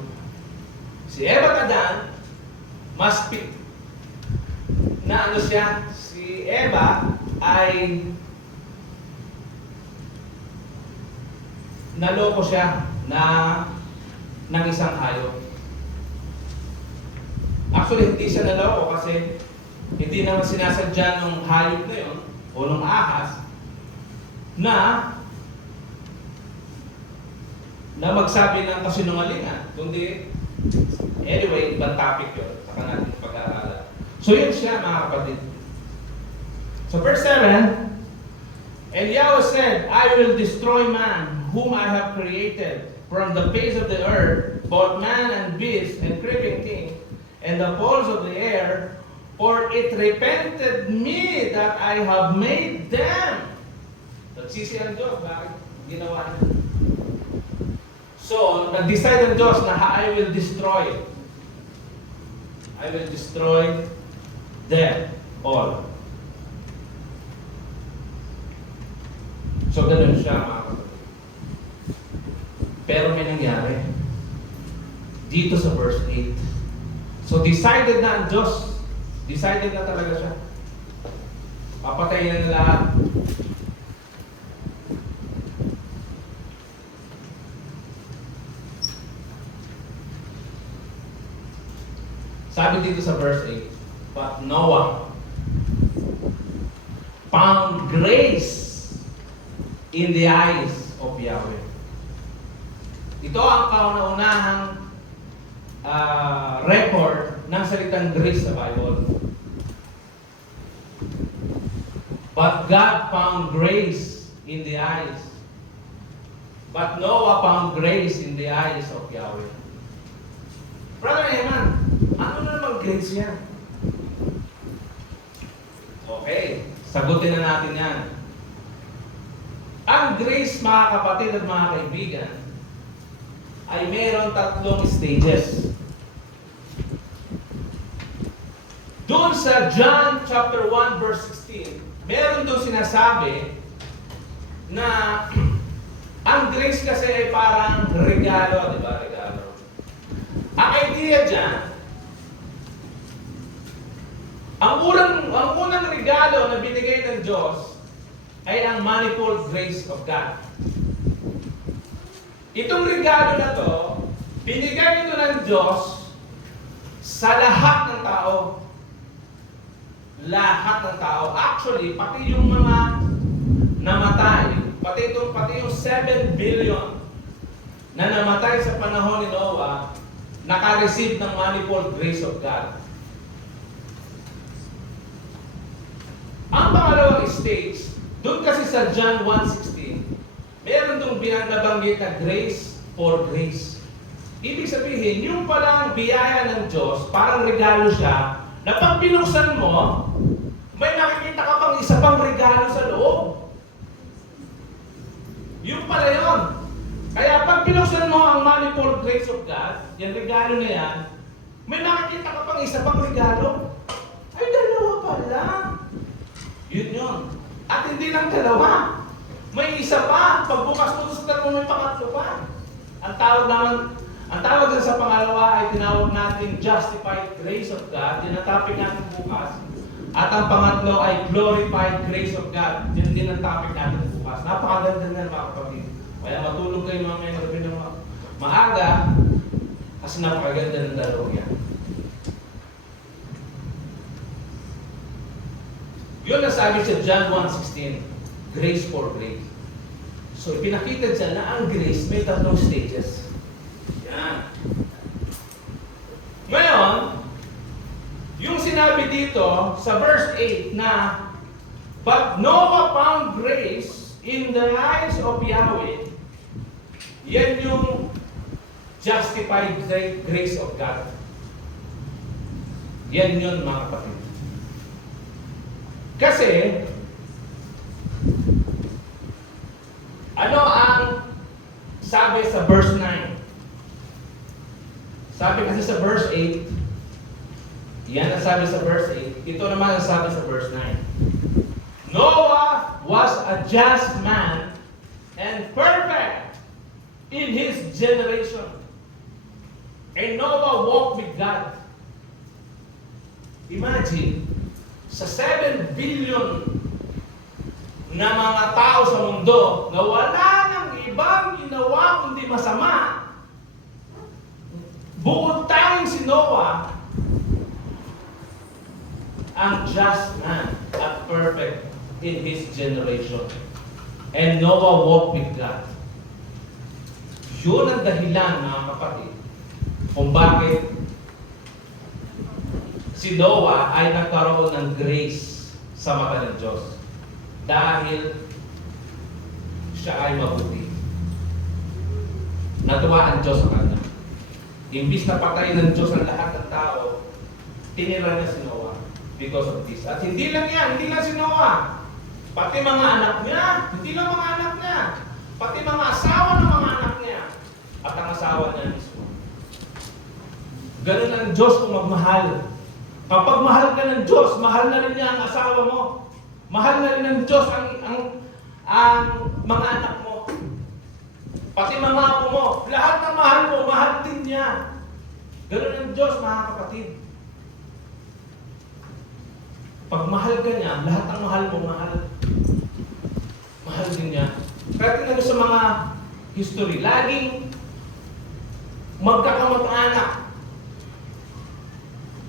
Si Eva at Adan, mas na ano siya, si Eva ay naloko siya ng isang hayop. Actually, hindi siya naloko kasi hindi naman sinasadya ng hayop na yun o ng ahas na magsabi ng kasinungalingan. Kundi, anyway, ibang topic yun. Saka natin pag-aaralan. So yun siya, mga kapatid. So verse 7, And Yahweh said, I will destroy man, whom I have created, from the face of the earth, both man and beast, and creeping thing, and the fowls of the air, for it repented me that I have made them. Nagsisi ang Diyos, bakit ginawa niya? So, nag-decide ang Diyos na I will destroy. I will destroy them all. So, ganun siya, mga kapatid. Pero may nangyari. Dito sa verse 8. So, decided na ang Diyos. Decided na talaga siya. Papatayin na lahat. Sabi dito sa verse 8, But Noah found grace in the eyes of Yahweh. Ito ang kauna-unahang record ng salitang grace sa Bible. But God found grace in the eyes. But Noah found grace in the eyes of Yahweh. Brother Eman, ano na namang grace yan? Okay, sagutin na natin yan. Ang grace, mga kapatid at mga kaibigan, ay mayroon tatlong stages. Doon sa John chapter 1 verse 16, meron doon sinasabi na ang grace kasi ay parang regalo, di ba? Regalo. Ang idea dyan, ang unang regalo na binigay ng Diyos ay ang manifold grace of God. Itong regalo na to, binigay ito ng Diyos sa lahat ng tao. Lahat ng tao. Actually, pati yung mga namatay, pati yung 7 billion na namatay sa panahon ni Noah, naka-receive ng manifold grace of God. Ang pangalawang stage, doon kasi sa John 1:16, meron itong nabanggit na grace for grace. Ibig sabihin, yung palang biyaya ng Diyos, parang regalo siya, na pag binuksan mo, may nakikita ka pang isa pang regalo sa loob. Yung pala yun. Kaya pag binuksan mo ang manifold grace of God, yung regalo na yan, may nakikita ka pang isa pang regalo. Ay, dalawa pala. Yun yun. At hindi lang dalawa. May isa pa. Pagbukas mo sa tatlo, may pangatlo pa. Ang tawag na sa pangalawa ay tinawag natin justified grace of God. Yan ang topic natin bukas. At ang pangatlo ay glorified grace of God. Yan din ang topic natin bukas. Napakaganda nga mga kapatid. Kaya matulog kayo mamaya ng maaga kasi napakaganda ng dalawang yan. Yun ang sabi sa John 1:16, grace for grace. So, ipinakita dyan na ang grace may tatlong stages. Yan. Ngayon, yung sinabi dito sa verse 8 na, But Noah found grace in the eyes of Yahweh. Yan yung justified grace of God. Yan yun, mga kapatid. Kasi, ano ang sabi sa verse 9? Sabi kasi sa verse 8, yan ang sabi sa verse 8, ito naman ang sabi sa verse 9. Noah was a just man and perfect in his generation. And Noah walked with God. Imagine, sa 7 billion na mga tao sa mundo na wala nang ibang ginawa kundi masama, bukod tanging si Noah, ang just man at perfect in his generation. And Noah walked with God. Yun ang dahilan, mga kapatid, kung bakit si Noah ay nagkaroon ng grace sa mata ng Diyos. Dahil siya ay mabuti. Natuwa ang Diyos sa kanya. Imbis na patayin ng Diyos ang lahat ng tao, tinira niya si Noah because of this. At hindi lang yan, hindi lang si Noah. Pati mga anak niya, hindi lang mga anak niya. Pati mga asawa ng mga anak niya. At ang asawa niya mismo. Ganun ang Diyos kung magmahal. Kapag mahal ka ng Diyos, mahal na rin niya ang asawa mo. Mahal na rin ng Diyos ang mga anak mo. Pati mga apo mo. Lahat ng mahal mo, mahal din niya. Ganun ang Diyos, mga kapatid. Pag mahal ka niya, lahat ng mahal mo, mahal. Mahal din niya. Kaya tingnan mo sa mga history, laging magkakamag-anak.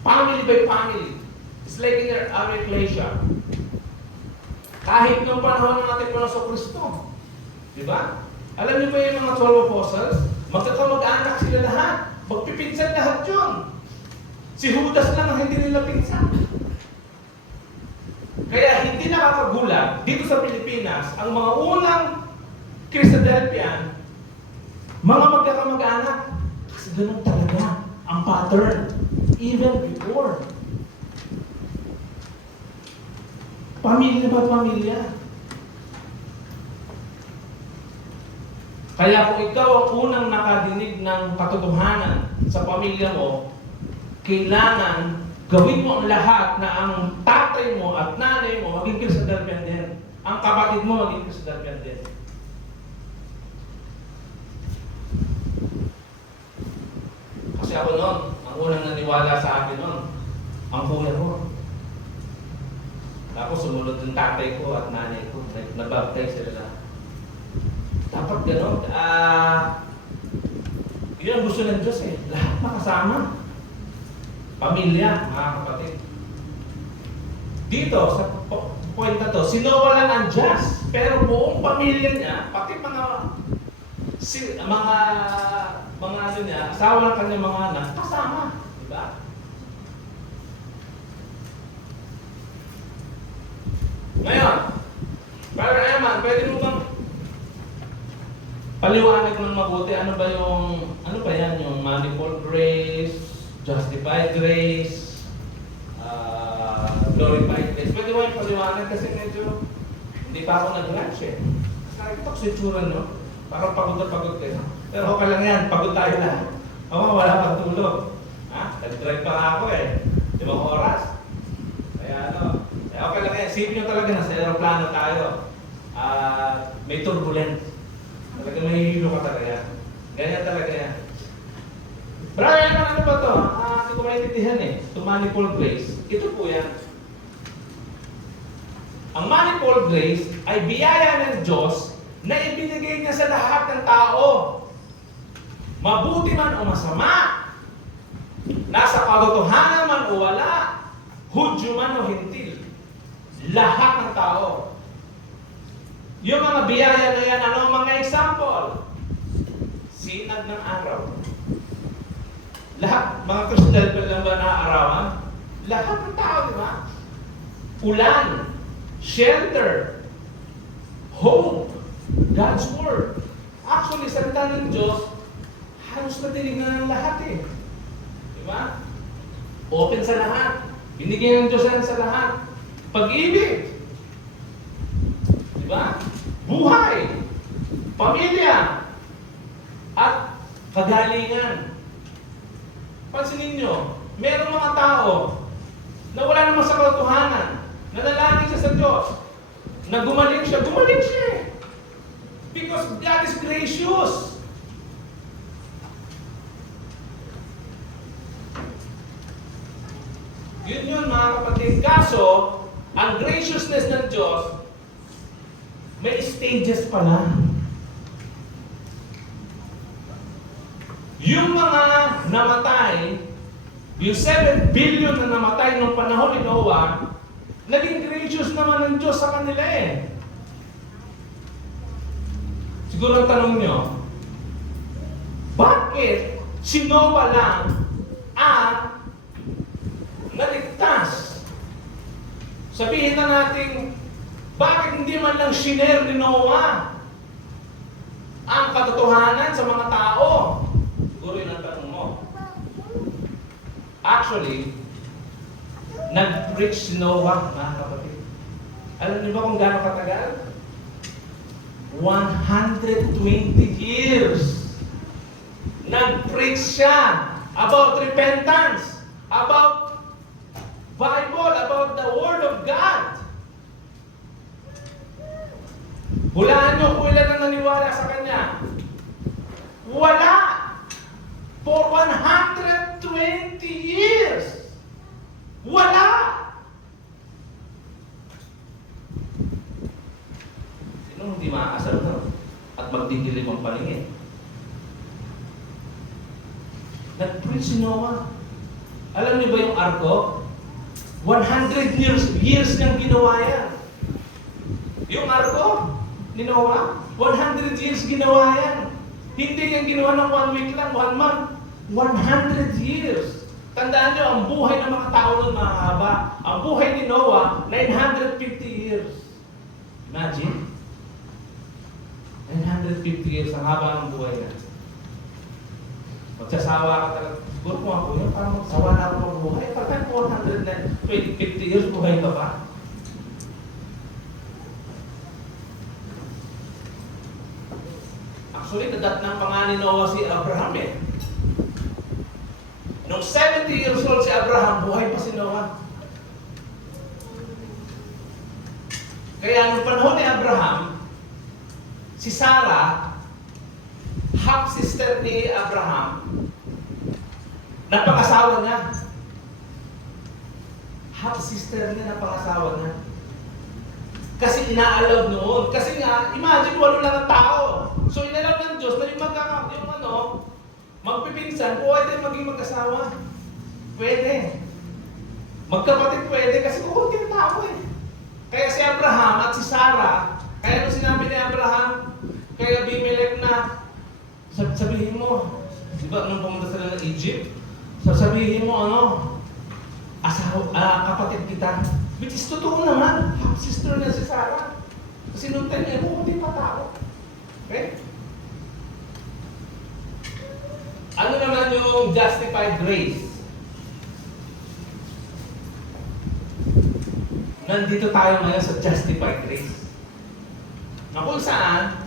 Family by family. It's like in our ecclesia. Kahit nung panahon ng ating Panginoon Kristo. Di ba? Alam niyo ba yung mga 12 apostles? Magkakamag-anak sila lahat. Magpipinsan lahat yun. Si Judas lang ang hindi nila pinsan. Kaya hindi nakakagulat dito sa Pilipinas, ang mga unang Christadelphian, mga magkakamag-anak. Kasi ganun talaga ang pattern. Even before. Pamilya ba pamilya? Kaya kung ikaw ang unang nakadinig ng katotohanan sa pamilya mo, kailangan gawin mo ang lahat na ang tatay mo at nanay mo maging Christadelphian din. Ang kapatid mo maging Christadelphian din. Kasi ako noon, ang unang naniwala sa akin noon, ang kuya ko. Tapos sumunod yung tatay ko at nanay ko. Nabaptize sila na. Dapat gano'n. Yun ang gusto ng Diyos eh. Lahat makasama. Pamilya, mga kapatid. Dito, sa point na to, si Noah lang ang just. Pero buong pamilya niya, pati mga ano niya, asawa ng kanyang mga anak, kasama. Diba? Ngayon, Brother Eman, pwede mo bang paliwanag ng mabuti, ano ba yan, yung manifold grace, justified grace, glorified grace. Pwede mo yung paliwanag kasi medyo hindi pa ako nag-lunch eh. Nakikita ko sa itsura nyo, parang pagod na pagod kayo. Pero okay lang yan, pagod tayo na. Ako, wala pang tulog. Nag-drive pa nga ako eh. 5 oras. Kaya okay lang yan. Isipin nyo talaga na sa aeroplano tayo. May turbulence. Talaga may hilo ka talaga. Ganyan talaga yan. Brian, ano ba to? Hindi ko maintindihan eh. Ito manifold grace. Ito po yan. Ang manifold grace ay biyaya ng Diyos na ibinigay niya sa lahat ng tao. Mabuti man o masama. Nasa katotohanan man o wala. Hudyo man o hintil. Lahat ng tao. Yung mga biyaya na yan, ano ang mga example? Sinag ng araw. Lahat, mga Christadelphian lang ba naaarawan? Lahat ng tao, di ba? Ulan, shelter, hope, God's Word. Actually, salita ng Diyos, halos matinig na ng lahat eh. Di ba? Open sa lahat. Binigyan ng Diyos yan sa lahat. Pag-ibig. Diba? Buhay, pamilya, at kagalingan. pansinin nyo, merong mga tao na wala naman sa katotohanan, nanalangin siya sa Diyos, na gumaling siya eh. Because God is gracious. Yun mga kapatid. Kaso, ang graciousness ng Diyos, may stages pa lang. Yung mga namatay, yung 7 billion na namatay nung panahon ni Noah, naging gracious naman ng Diyos sa kanila eh. Siguro ang tanong nyo, bakit si Noah lang ang naligtas? Sabihin na natin, bakit hindi man lang shinare ni Noah ang katotohanan sa mga tao? Siguro yun ang tanong mo. Actually, nag-preach si Noah, mga kapatid. Alam niyo ba kung gaano katagal? 120 years. Nag-preach siya about repentance, about Bible, about the Word of God. Hulaan niyo kung ilan ang naniwala sa kanya. Wala! For 120 years! Wala! Sino hindi makakasal na at magdidilim ang palingin? Nag-preach si Noah. Alam niyo ba yung arko? 100 years niyang ginawa yan. Yung arko ni Noah, 100 years ginawa yan. Hindi yan ginawa ng 1 week lang, 1 month. 100 years. Tandaan niyo, ang buhay ng mga tao nun mahaba. Ang buhay ni Noah, 950 years. Imagine. 950 years, ang haba ng buhay niya. Magsasawa ka talaga. Siguro kung ako yun, parang magsawa na ako ng buhay. Pagka 450 years, buhay ka ba? Actually, nadat ng pangalan ni Noah si Abraham eh. Nung 70 years old si Abraham, buhay pa si Noah. Kaya nung panahon ni Abraham, si Sarah, half-sister ni Abraham, napangasawa niya. Half-sister niya, napangasawa niya. Kasi ina-allowed noon. Kasi nga, imagine, walo lang ang tao. So, inalaw ng Diyos na yung magpipinsan, pwede maging mag-asawa. Pwede. Magkapatid pwede kasi kukunti ang tao eh. Kaya si Abraham at si Sarah, kaya nung sinabi ni Abraham, kay Abimelech na, sabihin mo, di ba nung pumunta sila ng Egypt, sabihin mo kapatid kita. Which is totoo naman, half-sister niya si Sarah. Kasi nung time niya, kukunti pa tao. Okay? Ano naman yung justified grace? Nandito tayo ngayon sa justified grace. Na kung saan,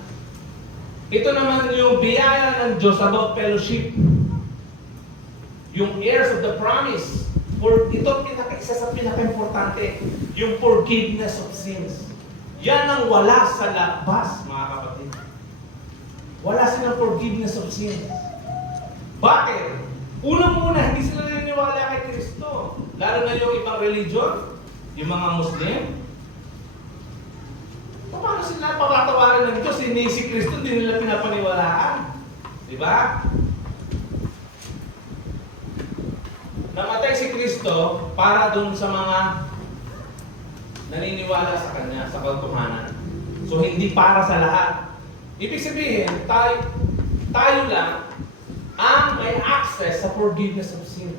ito naman yung biyaya ng Diyos about fellowship. Yung heirs of the promise. Ito isa sa pinaka-importante, yung forgiveness of sins. Yan ang wala sa labas, mga kapatid. Wala silang forgiveness of sins. Bakit? Unang-una, hindi sila naniniwala kay Kristo. Lalo na yung ibang religion, yung mga Muslim. Paano sila papatawarin ng Diyos? Hindi si Kristo, hindi nila pinapaniwalaan. Diba? Namatay si Kristo para dun sa mga naniniwala sa Kanya, sa katotohanan. So, hindi para sa lahat. Ibig sabihin, tayo lang ang may access sa forgiveness of sin.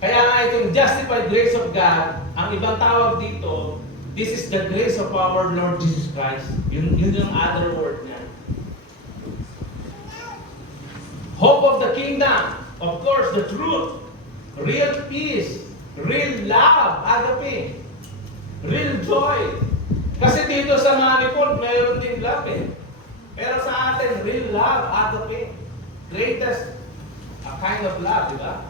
Kaya nga itong justified grace of God, ang ibang tawag dito, this is the grace of our Lord Jesus Christ. Yun yung other word niya. Hope of the kingdom. Of course, the truth. Real peace. Real love. Agape. Real joy. Kasi dito sa manifold, mayroon din love eh. Pero sa atin, real love. Agape. Greatest kind of love, di ba?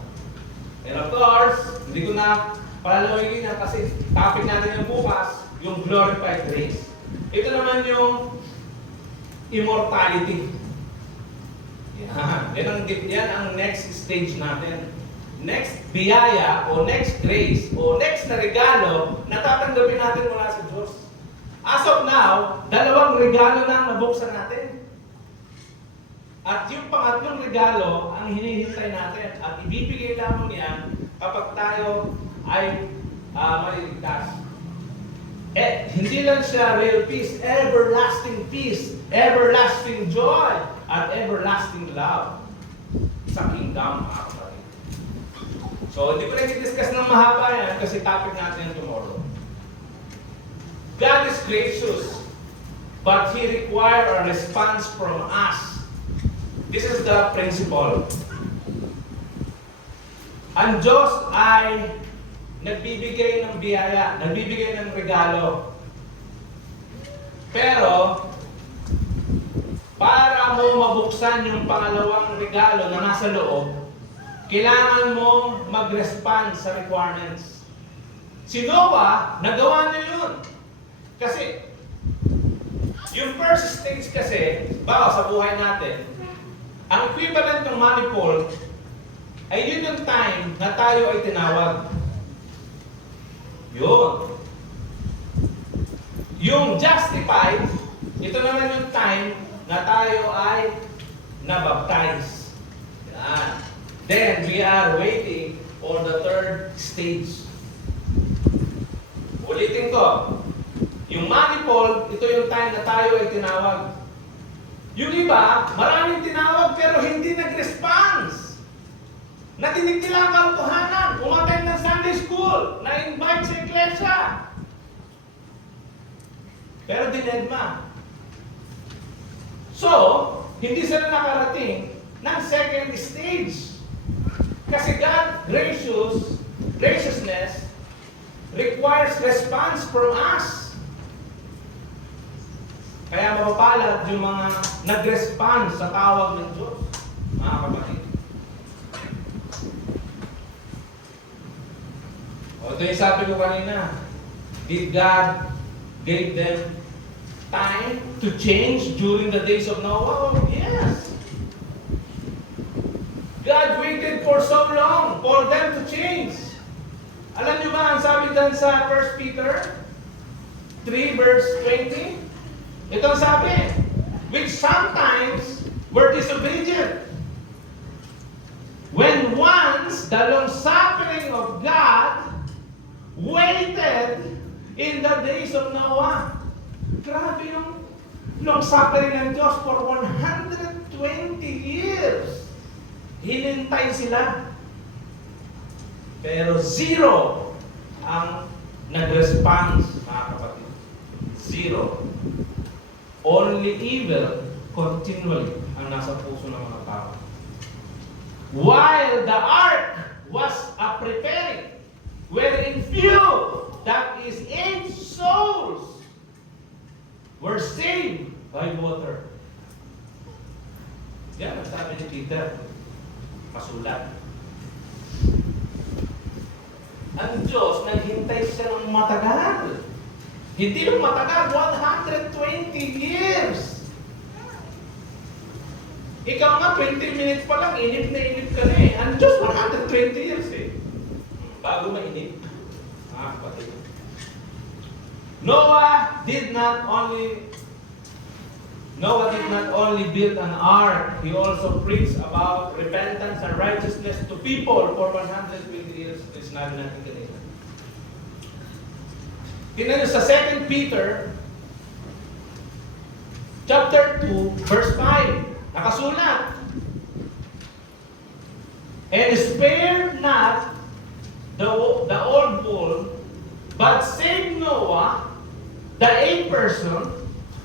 And of course, hindi ko na palalawin yan kasi topic natin yung bukas, yung glorified grace. Ito naman yung immortality. Yan ang next stage natin. Next biyaya o next grace o next na regalo na tatanggapin natin mula sa Diyos. As of now, 2 regalo na ang nabuksan natin. At yung pangatlong regalo ang hinihintay natin at ibibigay lamang yan kapag tayo ay maliligtas. Hindi lang siya real peace, everlasting joy, at everlasting love sa kingdom, mga kapatid. So, hindi ko na i-discuss ng mahaba yan kasi topic natin tomorrow. God is gracious, but He requires a response from us. This is the principle. Ang Diyos ay nagbibigay ng biyaya, nagbibigay ng regalo. Pero, para mo mabuksan yung pangalawang regalo na nasa loob, kailangan mo mag-respond sa requirements. Si Noah, nagawa niya yun. Kasi, yung first stage kasi, bawa sa buhay natin, ang equivalent ng manifold ay yun yung time na tayo ay tinawag. Yun. Yung justified, ito naman yung time na tayo ay nabaptize. Yan. Then, we are waiting on the third stage. Ulitin ko. Yung manifold, ito yung time na tayo ay tinawag. Yung iba, maraming tinawag pero hindi nag-response. Natinig nila ang kalukuhanan, umattend ng Sunday school, na-invite sa iglesia. Pero dinedma. So, hindi sila nakarating ng second stage. Kasi God, graciousness, requires response from us. Kaya mapapalad yung mga nag-respond sa tawag ng Diyos, mga kapatid. O, ito yung sabi ko kanina. Did God give them time to change during the days of Noah? Oh, yes. God waited for so long for them to change. Alam niyo ba ang sabi dyan sa 1 Peter 3 verse 20? Ito ang sabi, which sometimes were disobedient. When once the long suffering of God waited in the days of Noah. Grabe yung long suffering ng Diyos for 120 years. Hinintay sila. Pero zero ang nag-response, mga kapatid. Zero. Only evil continually ang nasa puso ng mga tao. While the ark was preparing, wherein few, that is 8 souls, were saved by water. Yan ang sabi ni Peter. Pasulat. Ang Diyos, naghintay siya ng matagal. Hindi yung matagal, 120 years. Ikaw nga, 20 minutes pa lang, inip na inip ka na eh. Ang Diyos, 120 years eh. Bago mainip. Kapatid. Noah did not only build an ark, he also preached about repentance and righteousness to people for 120 years. It's not natin kanina. Tingnan nyo sa 2 Peter chapter 2, verse 5. Nakasulat. And spare not the old bull, but saved Noah, the 8th person,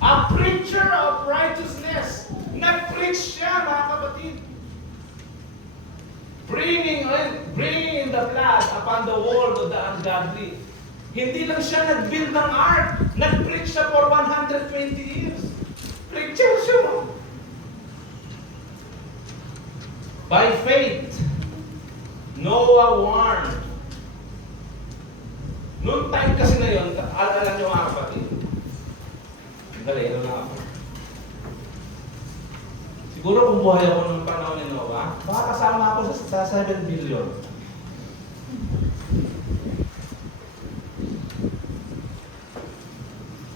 a preacher of righteousness. Nag-preach siya, mga kapatid. Bringing in the flood upon the world of the ungodly. Hindi lang siya nag-build ng ark. Nag-preach siya for 120 years. Preacher siya. By faith, Noah warned. Noong time kasi na yun, alam nyo mga kapatid. Dali, ano na ako. Siguro kung buhay ako ng panahon ni Noah, baka kasama ako sa 7 billion.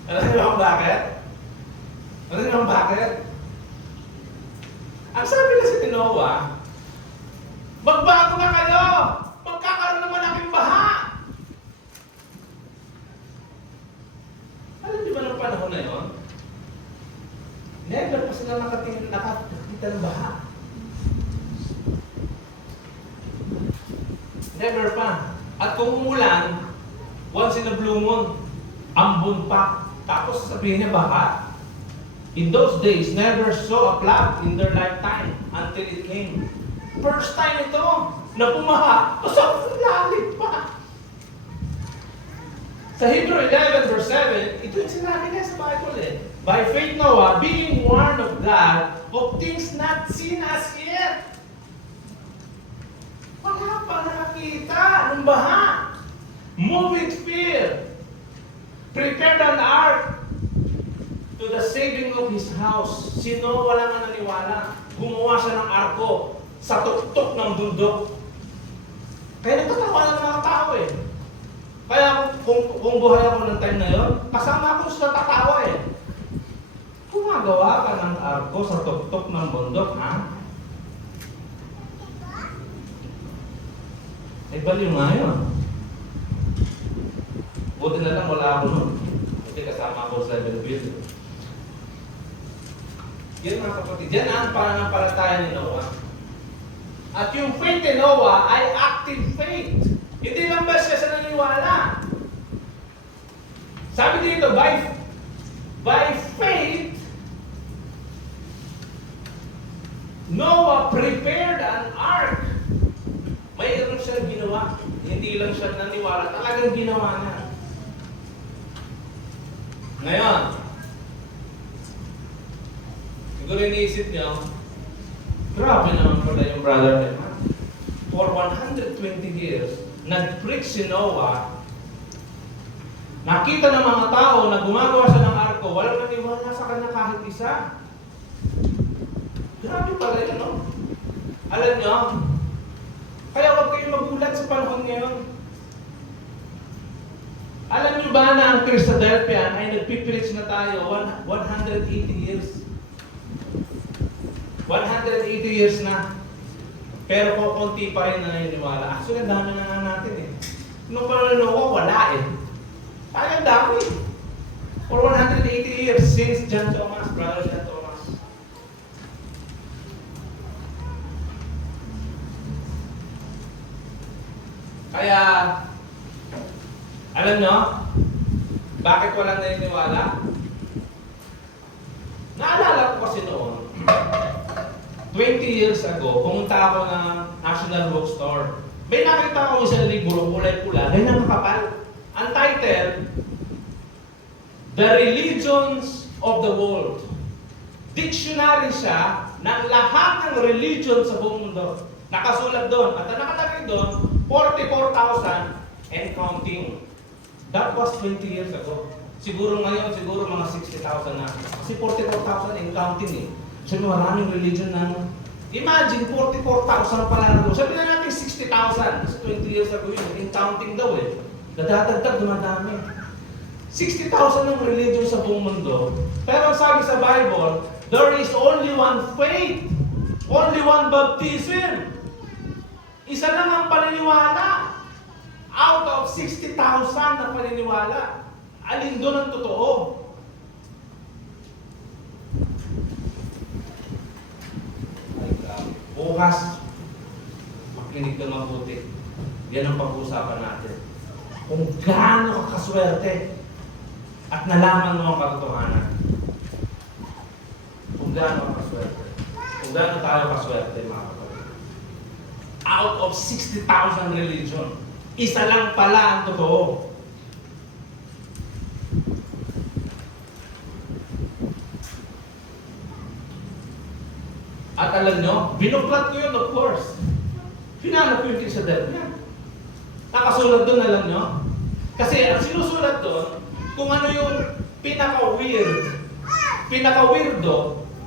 Alam niyo kung bakit? Alam niyo kung bakit? Ang sabi kasi ni Noah, magbago na kayo! Magkakaroon ng malaking baha! Alam niyo ba ng panahon na yun? Never pa sila nakakita ng baha. Never pa. At kung umulan, once in a blue moon, ambon pa. Tapos sabihin niya baha. In those days, never saw a flood in their lifetime until it came. First time ito na pumaha, sobrang lalim pa. Sa Hebrew 11 verse 7, ito yung sinabi niya sa Bible eh. By faith Noah, being warned of God, of things not seen as yet. Wala pa nakakita ng baha. Move with fear. Prepared an ark to the saving of his house. Si Noah lang ang naniwala. Gumawa siya ng arko sa tuktok ng bundok. Kaya nagtatawa ng mga tao eh. Kaya kung buhay ako ng time na yun, kasama ako sa tatawa eh. Gumagawa ka ng arko sa tuktok ng bundok, ha? Eh, baliw nga yun. Buti na lang wala ako nun. Kasi kasama ako sa 7 billion. Yan mga kapatid, yan ang pananampalataya ni Noah. At yung faith ni Noah ay active faith. Hindi lang ba siya sa naniniwala? Sabi dito, by faith, Noah prepared an ark. Mayroon siyang ginawa. Hindi lang siya naniwala, talagang ginawa na. Ngayon, siguro iniisip niyo, grabe naman pala yung brother niya. For 120 years, nag-preach si Noah. Nakita ng mga tao na gumagawa siya ng arko, walang naniwala sa kanya kahit isa. Grabe pala yun, no? Alam niyo, kaya huwag kayong magulat sa panahon ngayon. Alam niyo ba na ang Christadelphian ay nagpipreach na tayo 180 years? 180 years na. Pero kung konti pa rin na naniniwala. Actually, ang dami na nga natin eh. Nung panahon ko, wala eh. Kaya ang dami. For 180 years since John Thomas, Brother John Thomas. Kaya, alam nyo, bakit walang naniniwala? Naalala ko kasi noon, 20 years ago, pumunta ako ng National Bookstore. May nakita ko isang libro, kulay pula, ganyan kakapal. Ang title, The Religions of the World. Dictionary siya ng lahat ng religion sa buong mundo. Nakasulat doon. At nakalagay doon, 44,000 and counting. That was 20 years ago. Siguro ngayon, siguro mga 60,000 na. Kasi 44,000 and counting eh. Sabi maraming religion na, imagine 44,000 pala na doon. Sabi na natin 60,000. Kasi 20 years ago yun, in counting daw eh. Dadagdag, dumadami. 60,000 ng religion sa buong mundo. Pero sabi sa Bible, there is only one faith. Only one baptism. Isa lang ang paniniwala. Out of 60,000 na paniniwala. Alin doon ang totoo? Bukas, makinig ka mabuti. Yan ang pag-uusapan natin. Kung gaano ka kaswerte at nalaman mo ang katotohanan. Kung gaano ka kaswerte. Kung gaano tayo kaswerte, mga kapatid. Out of 60,000 religion, isa lang pala ang totoo. At alam nyo, Binuklat ko yun, of course. Hinanap ko yung Kisadel niya. Nakasulat doon, alam nyo? Kasi ang sinusulat doon, kung ano yung pinaka-weirdo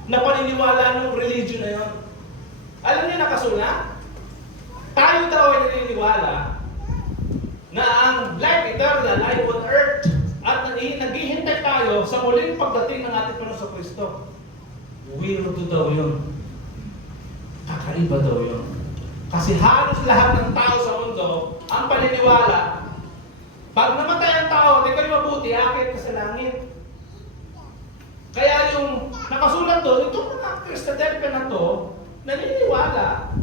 na paniniwala ng religion na yun. Alam niyo nakasulat? Tayo daw ay naniniwala na ang life eternal, life on earth, at naghihintay tayo sa muling pagdating ng ating Panginoon sa Kristo. Weirdo daw yun. Kakaiba daw yun. Kasi halos lahat ng tao sa mundo ang paniniwala, pag namatay ang tao, di kayo mabuti, akit ka sa langit. Kaya yung nakasulat doon, itong mga Christadelphian na to, naniniwala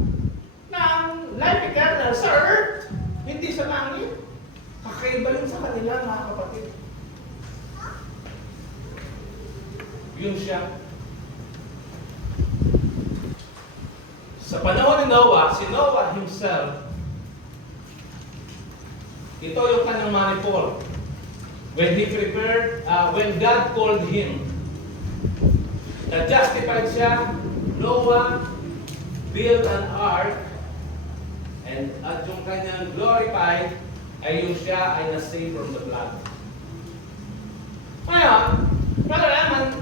na ang life eternal sa earth, hindi sa langit. Kakaiba yun sa kanila, mga kapatid. Yun siya. Sa panahon ni Noah, si Noah himself, ito yung kanyang manifold. When he prepared, when God called him, na-justified siya, Noah built an ark, and at yung kanyang glorified, ay yung siya ay na-save from the flood. Ngayon, malalaman,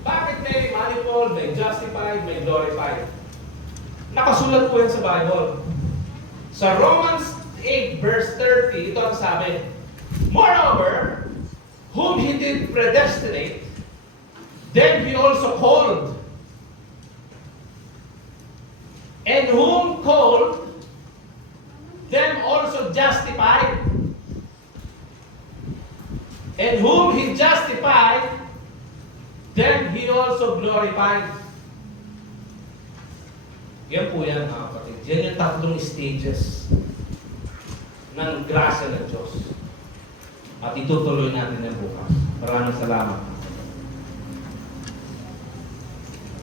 bakit may manifold, may justified, may glorified? Nakasulat po yan sa Bible. Sa Romans 8 verse 30, ito ang sabi, moreover, whom He did predestinate, then He also called. And whom called, them also justified. And whom He justified, then He also glorified. Yan po yan, mga kapatid. Yan yung tatlong stages ng grasya ng Diyos. At itutuloy natin yan bukas. Maraming salamat.